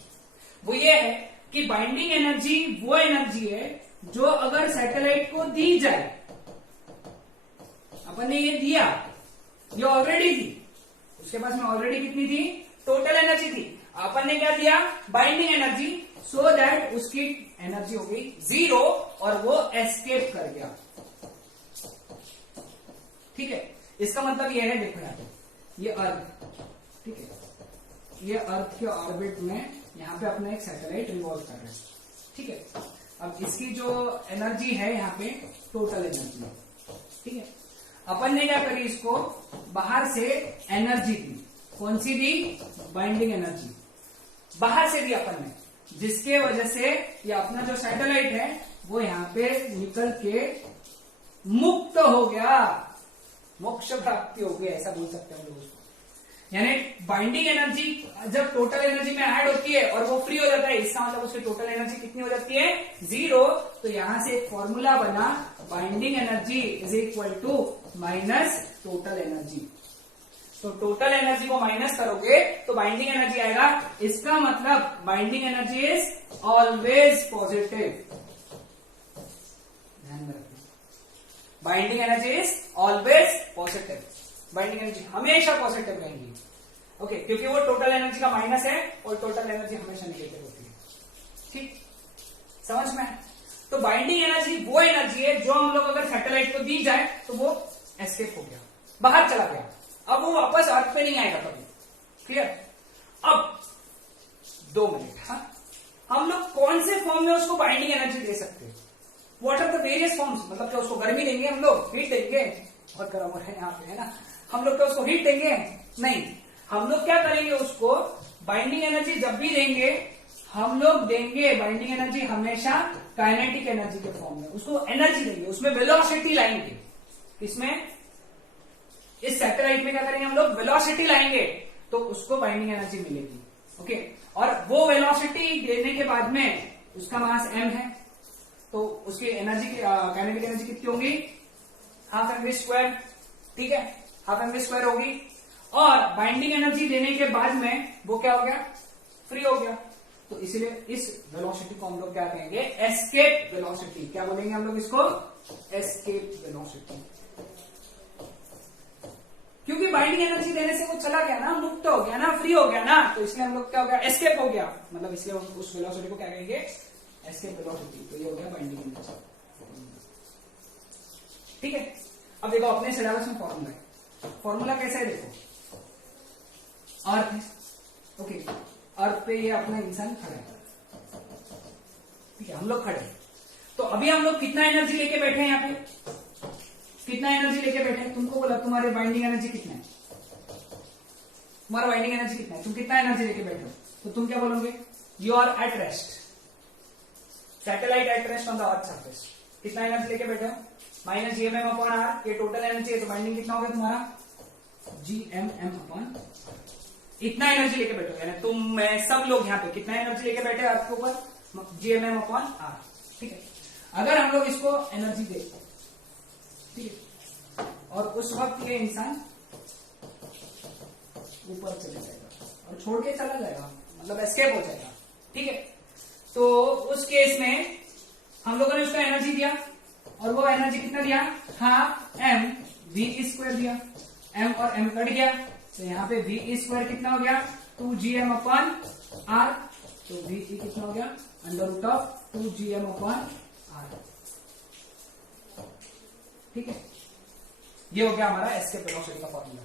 वो ये है कि बाइंडिंग एनर्जी वो एनर्जी है जो अगर सैटेलाइट को दी जाए, अपन ने ये दिया, ये ऑलरेडी थी, उसके पास में ऑलरेडी कितनी थी, टोटल एनर्जी थी, अपन ने क्या दिया, बाइंडिंग एनर्जी, सो दैट उसकी एनर्जी हो गई जीरो और वो एस्केप कर गया, ठीक है। इसका मतलब ये है, देखो यार, ये अर्थ, ठीक है, ये अर्थ के ऑर्बिट में यहाँ पे अपना एक सैटेलाइट रिवॉल्व कर रहा है, ठीक है। अब इसकी जो एनर्जी है यहाँ पे टोटल एनर्जी, ठीक है। अपन ने क्या करी, इसको बाहर से एनर्जी दी, कौन सी दी, बाइंडिंग एनर्जी बाहर से दी अपन ने, जिसके वजह से ये अपना जो सैटेलाइट है वो यहाँ पे निकल के मुक्त हो गया, मोक्ष प्राप्ति हो गई, ऐसा बोल सकते हैं हम लोग उसको। यानी बाइंडिंग एनर्जी जब टोटल एनर्जी में ऐड होती है और वो फ्री हो जाता है, इसका मतलब उसकी टोटल एनर्जी कितनी हो जाती है, जीरो। तो यहां से एक फॉर्मूला बना, binding energy is equal to minus total energy. तो टोटल एनर्जी को माइनस करोगे तो बाइंडिंग एनर्जी आएगा, इसका मतलब binding energy is always positive, ध्यान में रखना, binding energy is always positive, binding energy हमेशा पॉजिटिव रहेगी, ओके, क्योंकि वो टोटल एनर्जी का माइनस है और टोटल एनर्जी हमेशा नेगेटिव होती है, ठीक, समझ में। तो बाइंडिंग एनर्जी वो एनर्जी है जो हम लोग अगर सैटेलाइट को दी जाए तो वो एस्केप हो गया, बाहर चला गया, अब वो वापस अर्थ पे नहीं आएगा कभी, क्लियर। अब 2 मिनट, हाँ, हम लोग कौन से फॉर्म में उसको बाइंडिंग एनर्जी दे सकते हैं? What are the various forms? मतलब क्या उसको गर्मी देंगे हम लोग, हीट देंगे? बहुत गर्म हो रहा है यहाँ पे, है ना? हम लोग क्या उसको हीट देंगे? नहीं, हम लोग क्या करेंगे, उसको बाइंडिंग एनर्जी जब भी देंगे हम लोग देंगे बाइंडिंग एनर्जी हमेशा काइनेटिक एनर्जी के फॉर्म में, उसको एनर्जी देंगे, उसमें वेलोसिटी लाएंगे। इसमें इस सैटेलाइट में क्या करेंगे हम लोग, वेलोसिटी लाएंगे, तो उसको बाइंडिंग एनर्जी मिलेगी। ओके, और वो वेलोसिटी देने के बाद में उसका मास m है, तो उसकी एनर्जी की काइनेटिक एनर्जी कितनी होगी? Half M V square. ठीक है, हाफ एम वी स्क्वायर होगी। और बाइंडिंग एनर्जी देने के बाद में वो क्या हो गया, फ्री हो गया। तो इसीलिए इस वेलोसिटी को हम लोग क्या कहेंगे, एस्केप वेलोसिटी। क्या बोलेंगे हम लोग इसको, एस्केप वेलोसिटी। क्योंकि बाइंडिंग एनर्जी देने से वो चला गया ना, मुक्त हो गया ना, फ्री हो गया ना, तो इसलिए हम लोग क्या हो गया, एस्केप हो गया। मतलब इसलिए उस वेलोसिटी को क्या कहेंगे, एस्केप वेलोसिटी। तो ये हो गया बाइंडिंग एनर्जी। ठीक है, अब देखो अपने सिलेबस में फॉर्मूला है। फॉर्मूला कैसा है देखो, अर्थ है, ओके, अर्थ पे ये अपना इंसान खड़ा है, ठीक है, हम लोग खड़े। तो अभी हम लोग कितना एनर्जी लेके बैठे हैं यहाँ पे, कितना एनर्जी लेके बैठे हैं? तुमको बोला तुम्हारे बाइंडिंग एनर्जी कितना है, तुम्हारा बाइंडिंग एनर्जी कितना है, तुम कितना एनर्जी लेके बैठे हो? तो तुम क्या बोलोगे, you are at rest, satellite at rest on the earth surface. कितना एनर्जी लेके बैठे हो? माइनस GMM अपॉन आर, ये टोटल एनर्जी है, तो बाइंडिंग कितना होगा तुम्हारा, GMM अपॉन, इतना एनर्जी लेके बैठे हो, यानी तुम, मैं, सब लोग यहाँ पे कितना एनर्जी लेके बैठे हैं अर्थ के ऊपर, GMM अपॉन आर। ठीक है, अगर हम लोग इसको एनर्जी दे, ठीक है, और उस वक्त ये इंसान ऊपर चले जाएगा और छोड़ के चला जाएगा, मतलब एस्केप हो जाएगा। ठीक है, तो उस केस में हम लोगों ने उसको एनर्जी दिया, और वो एनर्जी कितना दिया, हाफ एम वी स्क्वायर दिया। m और m कट गया, तो यहाँ पे वी स्क्वायर कितना हो गया, 2gm अपॉन आर। तो वी कितना हो गया, under root of 2gm upon R. ठीक है, ये हो गया हमारा एस्केप वेलोसिटी का फॉर्मूला।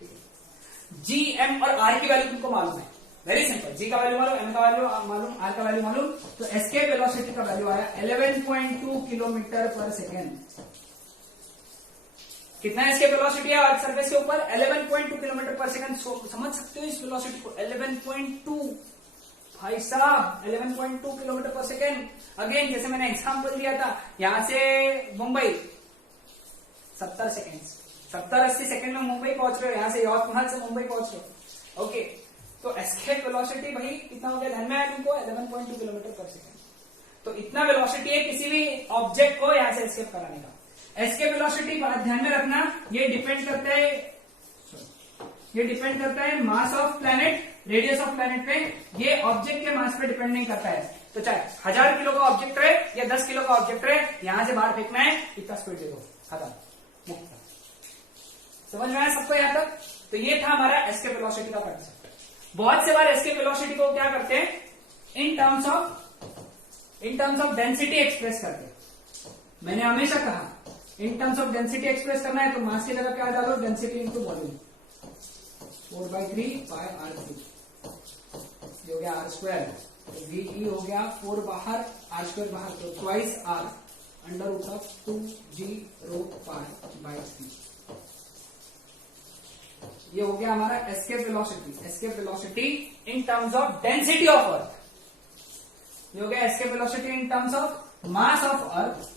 ठीक है, जी, एम और आर की वैल्यू तुमको मालूम है, वेरी सिंपल। जी का वैल्यू मालूम, एम का वैल्यू मालूम, आर का वैल्यू मालूम, तो एस्केप वेलोसिटी का वैल्यू आया 11.2 किलोमीटर पर सेकेंड। कितना एस्केप वेलोसिटी है अर्थ सरफेस के ऊपर, 11.2 किलोमीटर पर सेकेंड। समझ सकते हो इस वेलोसिटी को, 11.2, भाई साहब 11.2 किलोमीटर पर सेकेंड। अगेन जैसे मैंने एग्जाम्पल दिया था, यहां से मुंबई 70 सेकेंड, 70-80 सेकेंड में मुंबई पहुंच रहे हो, यहां से यवतमाल से मुंबई पहुंच रहे हो। ओके, तो एस्केप वेलोसिटी भाई कितना हो गया, ध्यान में आया तुमको, 11.2 किलोमीटर पर सेकेंड। तो इतना वेलोसिटी है किसी भी ऑब्जेक्ट को यहां से एस्केप कराने का। एस्केप वेलोसिटी ध्यान में रखना, ये डिपेंड करता है mass of planet, radius of planet पे, ये ऑब्जेक्ट के मास पे डिपेंड नहीं करता है। तो चाहे 1000 किलो का ऑब्जेक्ट रहे या 10 किलो का ऑब्जेक्ट रहे, यहां से बाहर फेंकना है, इतना स्पीड दे दो, खत्म, मुक्त। समझ में आया सबको यहां तक? तो ये था हमारा एस्केप वेलोसिटी का कंसेप्ट। बहुत से बार एस्केप वेलोसिटी को क्या करते हैं, इन टर्म्स ऑफ डेंसिटी एक्सप्रेस करते हैं। मैंने हमेशा कहा इन टर्म्स ऑफ डेंसिटी एक्सप्रेस करना है तो मास की जगह क्या डालो, डेंसिटी इंटू वॉल्यूम, 4/3 पाई r3, ये हो गया r स्क्वायर। तो वी हो गया 4 बाहर, r स्क्वायर बाहर, तो twice r under root of 2g rho pi by 3। ये हो गया हमारा escape velocity. Escape velocity in terms of density of earth, ये हो गया escape velocity in terms of mass of earth,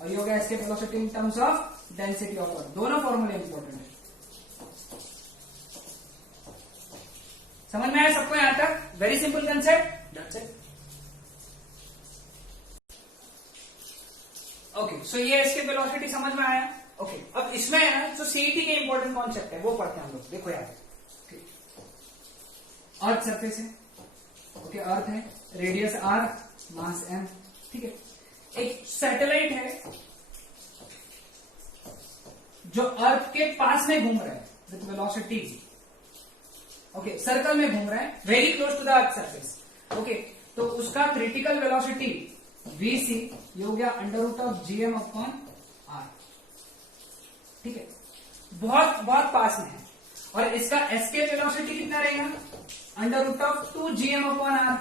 और ये हो गया escape velocity in terms of density of earth. दोनों फॉर्मूले इंपॉर्टेंट है। समझ में आया सबको यहां तक? Very simple concept, that's it. Okay, so ये एस्केप वेलोसिटी समझ में आया। ओके, अब इसमें है ना जो सीईटी के इंपॉर्टेंट कॉन्सेप्ट है वो पढ़ते हैं हम लोग। देखो यार, अर्थ सरफेस है, ओके, अर्थ है, रेडियस r, मास m, ठीक है। एक सैटेलाइट है जो अर्थ के पास में घूम रहा है विथ वेलोसिटी, ओके, सर्कल में घूम रहा है, very close to the earth surface. Okay, तो उसका क्रिटिकल वेलोसिटी vc ये हो गया under root of gm upon r। ठीक है, बहुत बहुत पास में है, और इसका एस्केप वेलोसिटी कितना रहेगा, under root of 2gm upon r।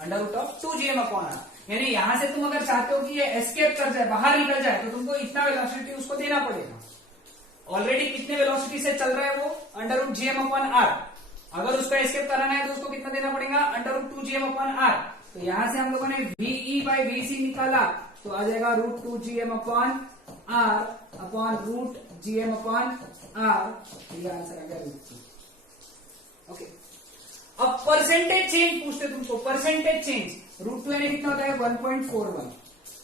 √2gm/r। यानी यहां से तुम अगर चाहते हो कि ये एस्केप कर जाए, बाहर निकल जाए, तो तुमको इतना वेलोसिटी उसको देना पड़ेगा। ऑलरेडी कितने वेलोसिटी से चल रहा है वो, √gm/r। अगर उसको एस्केप कराना है तो उसको कितना देना पड़ेगा, √2gm/r। तो यहां से हम लोगों ने VE/VC निकाला, तो आ जाएगा √2gm/r अपॉन √gm/r। ये आंसर आ गया √2। ओके, अब परसेंटेज चेंज पूछते तुमको, परसेंटेज चेंज √2 यानी कितना होता है 1.41।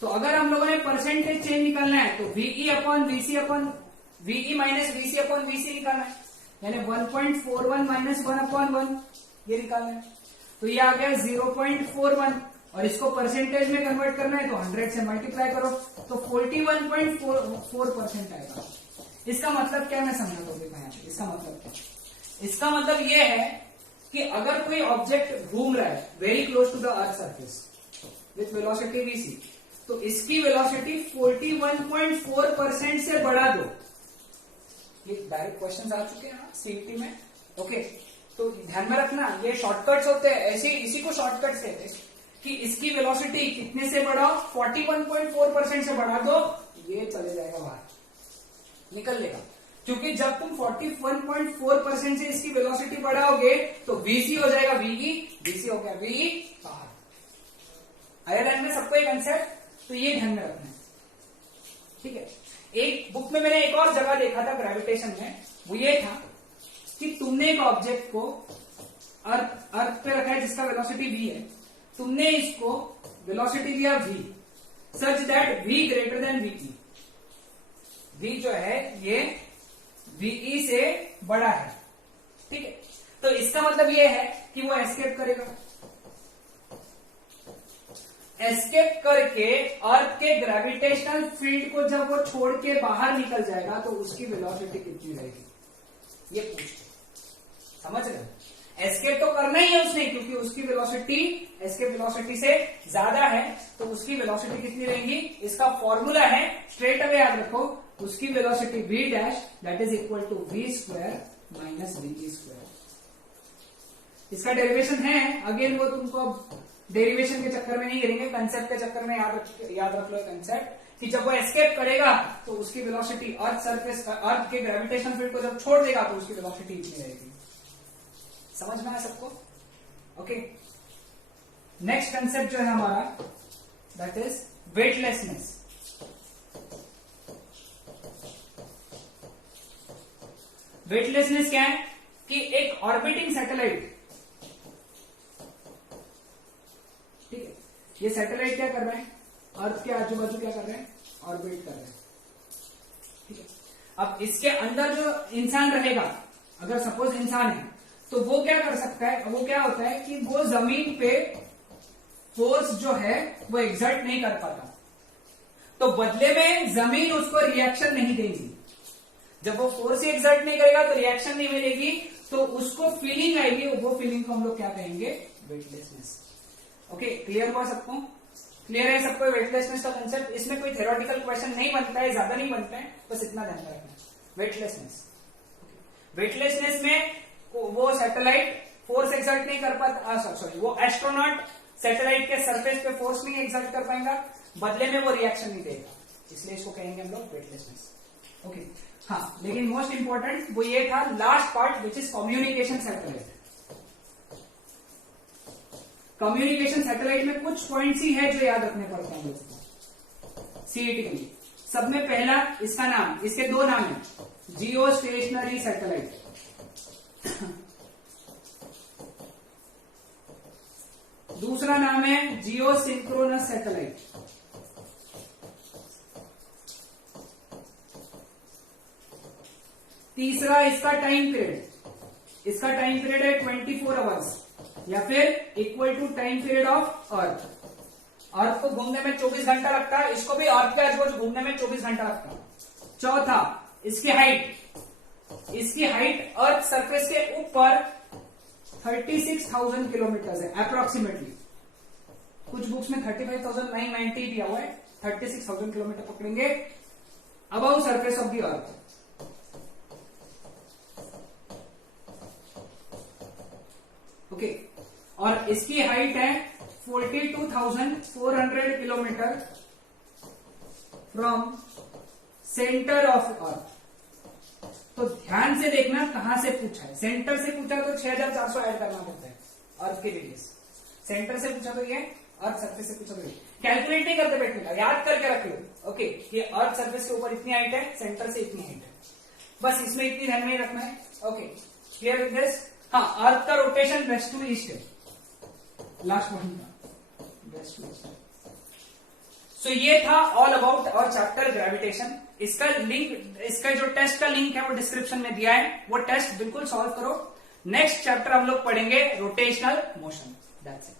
तो अगर हम लोगों ने परसेंटेज चेंज निकालना है तो VE minus VC upon VC निकालना है, यानी 1.41 माइनस 1/1 ये निकालना है। तो ये आ गया 0.41 और इसको परसेंटेज में कन्वर्ट करना है तो 100 से मल्टीप्लाई करो तो 41.44% आएगा। इसका मतलब क्या, मैं समझा दो देखा यहाँ पे। इसका मतलब क्या, इसका मतलब ये है कि अगर कोई ऑब्जेक्ट घूम रहा है very close to the earth surface with velocity VC, तो इसकी वेलोसिटी 41.4% से बढ़ा दो। ये डायरेक्ट क्वेश्चंस आ चुके हैं सीईटी में। ओके, तो ध्यान में रखना, ये शॉर्टकट्स होते हैं, ऐसे इसी को शॉर्टकट्स कहते हैं कि इसकी वेलोसिटी कितने से बढ़ाओ, 41.4% से बढ़ा दो, ये चले जाएगा बाहर, निकल लेगा। क्योंकि जब तुम 41.4% से इसकी वेलोसिटी बढ़ाओगे तो VC हो जाएगा VE, VC हो गया VE बाहर। आया ध्यान में सबको एक कंसेप्ट, तो ये ध्यान में रखना है, ठीक है। एक बुक में मैंने एक और जगह देखा था ग्रेविटेशन में, वो ये था कि तुमने एक ऑब्जेक्ट को अर्थ पे रखा है जिसका वेलोसिटी v है, तुमने इसको वेलोसिटी दिया v such that v greater than VE। v जो है ये VE से बड़ा है, ठीक है। तो इसका मतलब ये है कि वो एस्केप करेगा, एस्केप करके अर्थ के ग्रेविटेशनल फील्ड को जब वो छोड़ के बाहर निकल जाएगा तो उसकी वेलोसिटी कितनी रहेगी, ये पूछते, समझ रहे। एस्केप तो करना ही है उसने, क्योंकि उसकी वेलोसिटी एस्केप वेलोसिटी से ज्यादा है, तो उसकी वेलोसिटी कितनी रहेगी, इसका फॉर्मूला है, स्ट्रेट अवे याद रखो, उसकी velocity v dash that is equal to v² minus VE²। इसका डेरिवेशन है, अगेन वो तुमको डेरिवेशन के चक्कर में नहीं गिरेंगे, कंसेप्ट के चक्कर में याद रख लो कंसेप्ट कि जब वो एस्केप करेगा तो उसकी वेलोसिटी अर्थ सरफेस, अर्थ के ग्रेविटेशन फील्ड को जब छोड़ देगा तो उसकी वेलोसिटी इतनी रहेगी। समझ में आया सबको? ओके, नेक्स्ट कंसेप्ट जो है हमारा दैट इज वेटलेसनेस। वेटलेसनेस क्या है कि एक ऑर्बिटिंग सैटेलाइट, ठीक है, ये सैटेलाइट क्या कर रहे हैं, अर्थ के आजू बाजू क्या कर रहे हैं, ऑर्बिट कर रहे हैं, ठीक है। अब इसके अंदर जो इंसान रहेगा, अगर सपोज इंसान है, तो वो क्या कर सकता है, वो क्या होता है कि वो जमीन पे फोर्स जो है वो एग्जर्ट नहीं कर पाता, तो बदले में जमीन उसको रिएक्शन नहीं देगी। जब वो फोर्स ही एग्जर्ट नहीं करेगा तो रिएक्शन नहीं मिलेगी, तो उसको फीलिंग आएगी, वो फीलिंग को हम लोग क्या कहेंगे, वेटलेसनेस। ओके, क्लियर हुआ सबको? क्लियर है सबको वेटलेसनेस का कंसेप्ट? इसमें कोई थ्योरेटिकल क्वेश्चन नहीं बनता है, ज्यादा नहीं बनता है, बस इतना ध्यान रखना। वेटलेसनेस, वेटलेसनेस में वो सैटेलाइट फोर्स एक्सर्ट नहीं कर पाता, सॉरी वो एस्ट्रोनॉट सैटेलाइट के सरफेस पे फोर्स नहीं एक्सर्ट कर पाएगा, बदले में वो रिएक्शन नहीं देगा, इसलिए इसको कहेंगे हम लोग वेटलेसनेस। ओके, हाँ, लेकिन मोस्ट इंपॉर्टेंट वो ये था last part which is communication satellite. Communication satellite में कुछ पॉइंट्स ही है जो याद रखने पड़ते हैं दोस्तों सीईटी के लिए। सब में पहला इसका नाम, इसके दो नाम है, जियो स्टेशनरी सैटेलाइट, दूसरा नाम है जियो सिंक्रोनस सैटेलाइट, तीसरा इसका टाइम पीरियड, इसका टाइम पीरियड है 24 आवर्स या फिर equal to time period of earth. Earth को घूमने में 24 घंटा लगता है, इसको भी अर्थ के आजू-बाजू घूमने में 24 घंटा लगता है। चौथा इसकी हाइट, इसकी हाइट अर्थ सरफेस के ऊपर 36,000 किलोमीटर है अप्रोक्सीमेटली, कुछ बुक्स में 35,990 दिया हुआ है, 36,000 किलोमीटर पकड़ेंगे above surface of the earth. Okay, और इसकी हाइट है 42,400 kilometre from centre of earth. तो ध्यान से देखना कहां से पूछा है। सेंटर से पूछा तो 6400 ऐड करना पड़ता है अर्थ के रेडियस। सेंटर से पूछा तो ये, अर्थ सरफेस से पूछा तो ये। कैलकुलेट नहीं करते बैठेगा, याद करके रख लो। ओके, ये अर्थ सरफेस के ऊपर इतनी हाइट है, सेंटर से इतनी हाइट है, बस इसमें इतनी ध्यान में रखना है। Okay, clear with this. हाँ, अर्थ का रोटेशन वेस्ट टू ईस्ट है, लास्ट पॉइंट था वेस्ट टू ईस्ट। सो ये था ऑल अबाउट और चैप्टर ग्रेविटेशन। इसका लिंक, इसका जो टेस्ट का लिंक है वो डिस्क्रिप्शन में दिया है, वो टेस्ट बिल्कुल सॉल्व करो। नेक्स्ट चैप्टर हम लोग पढ़ेंगे रोटेशनल मोशन। That's it.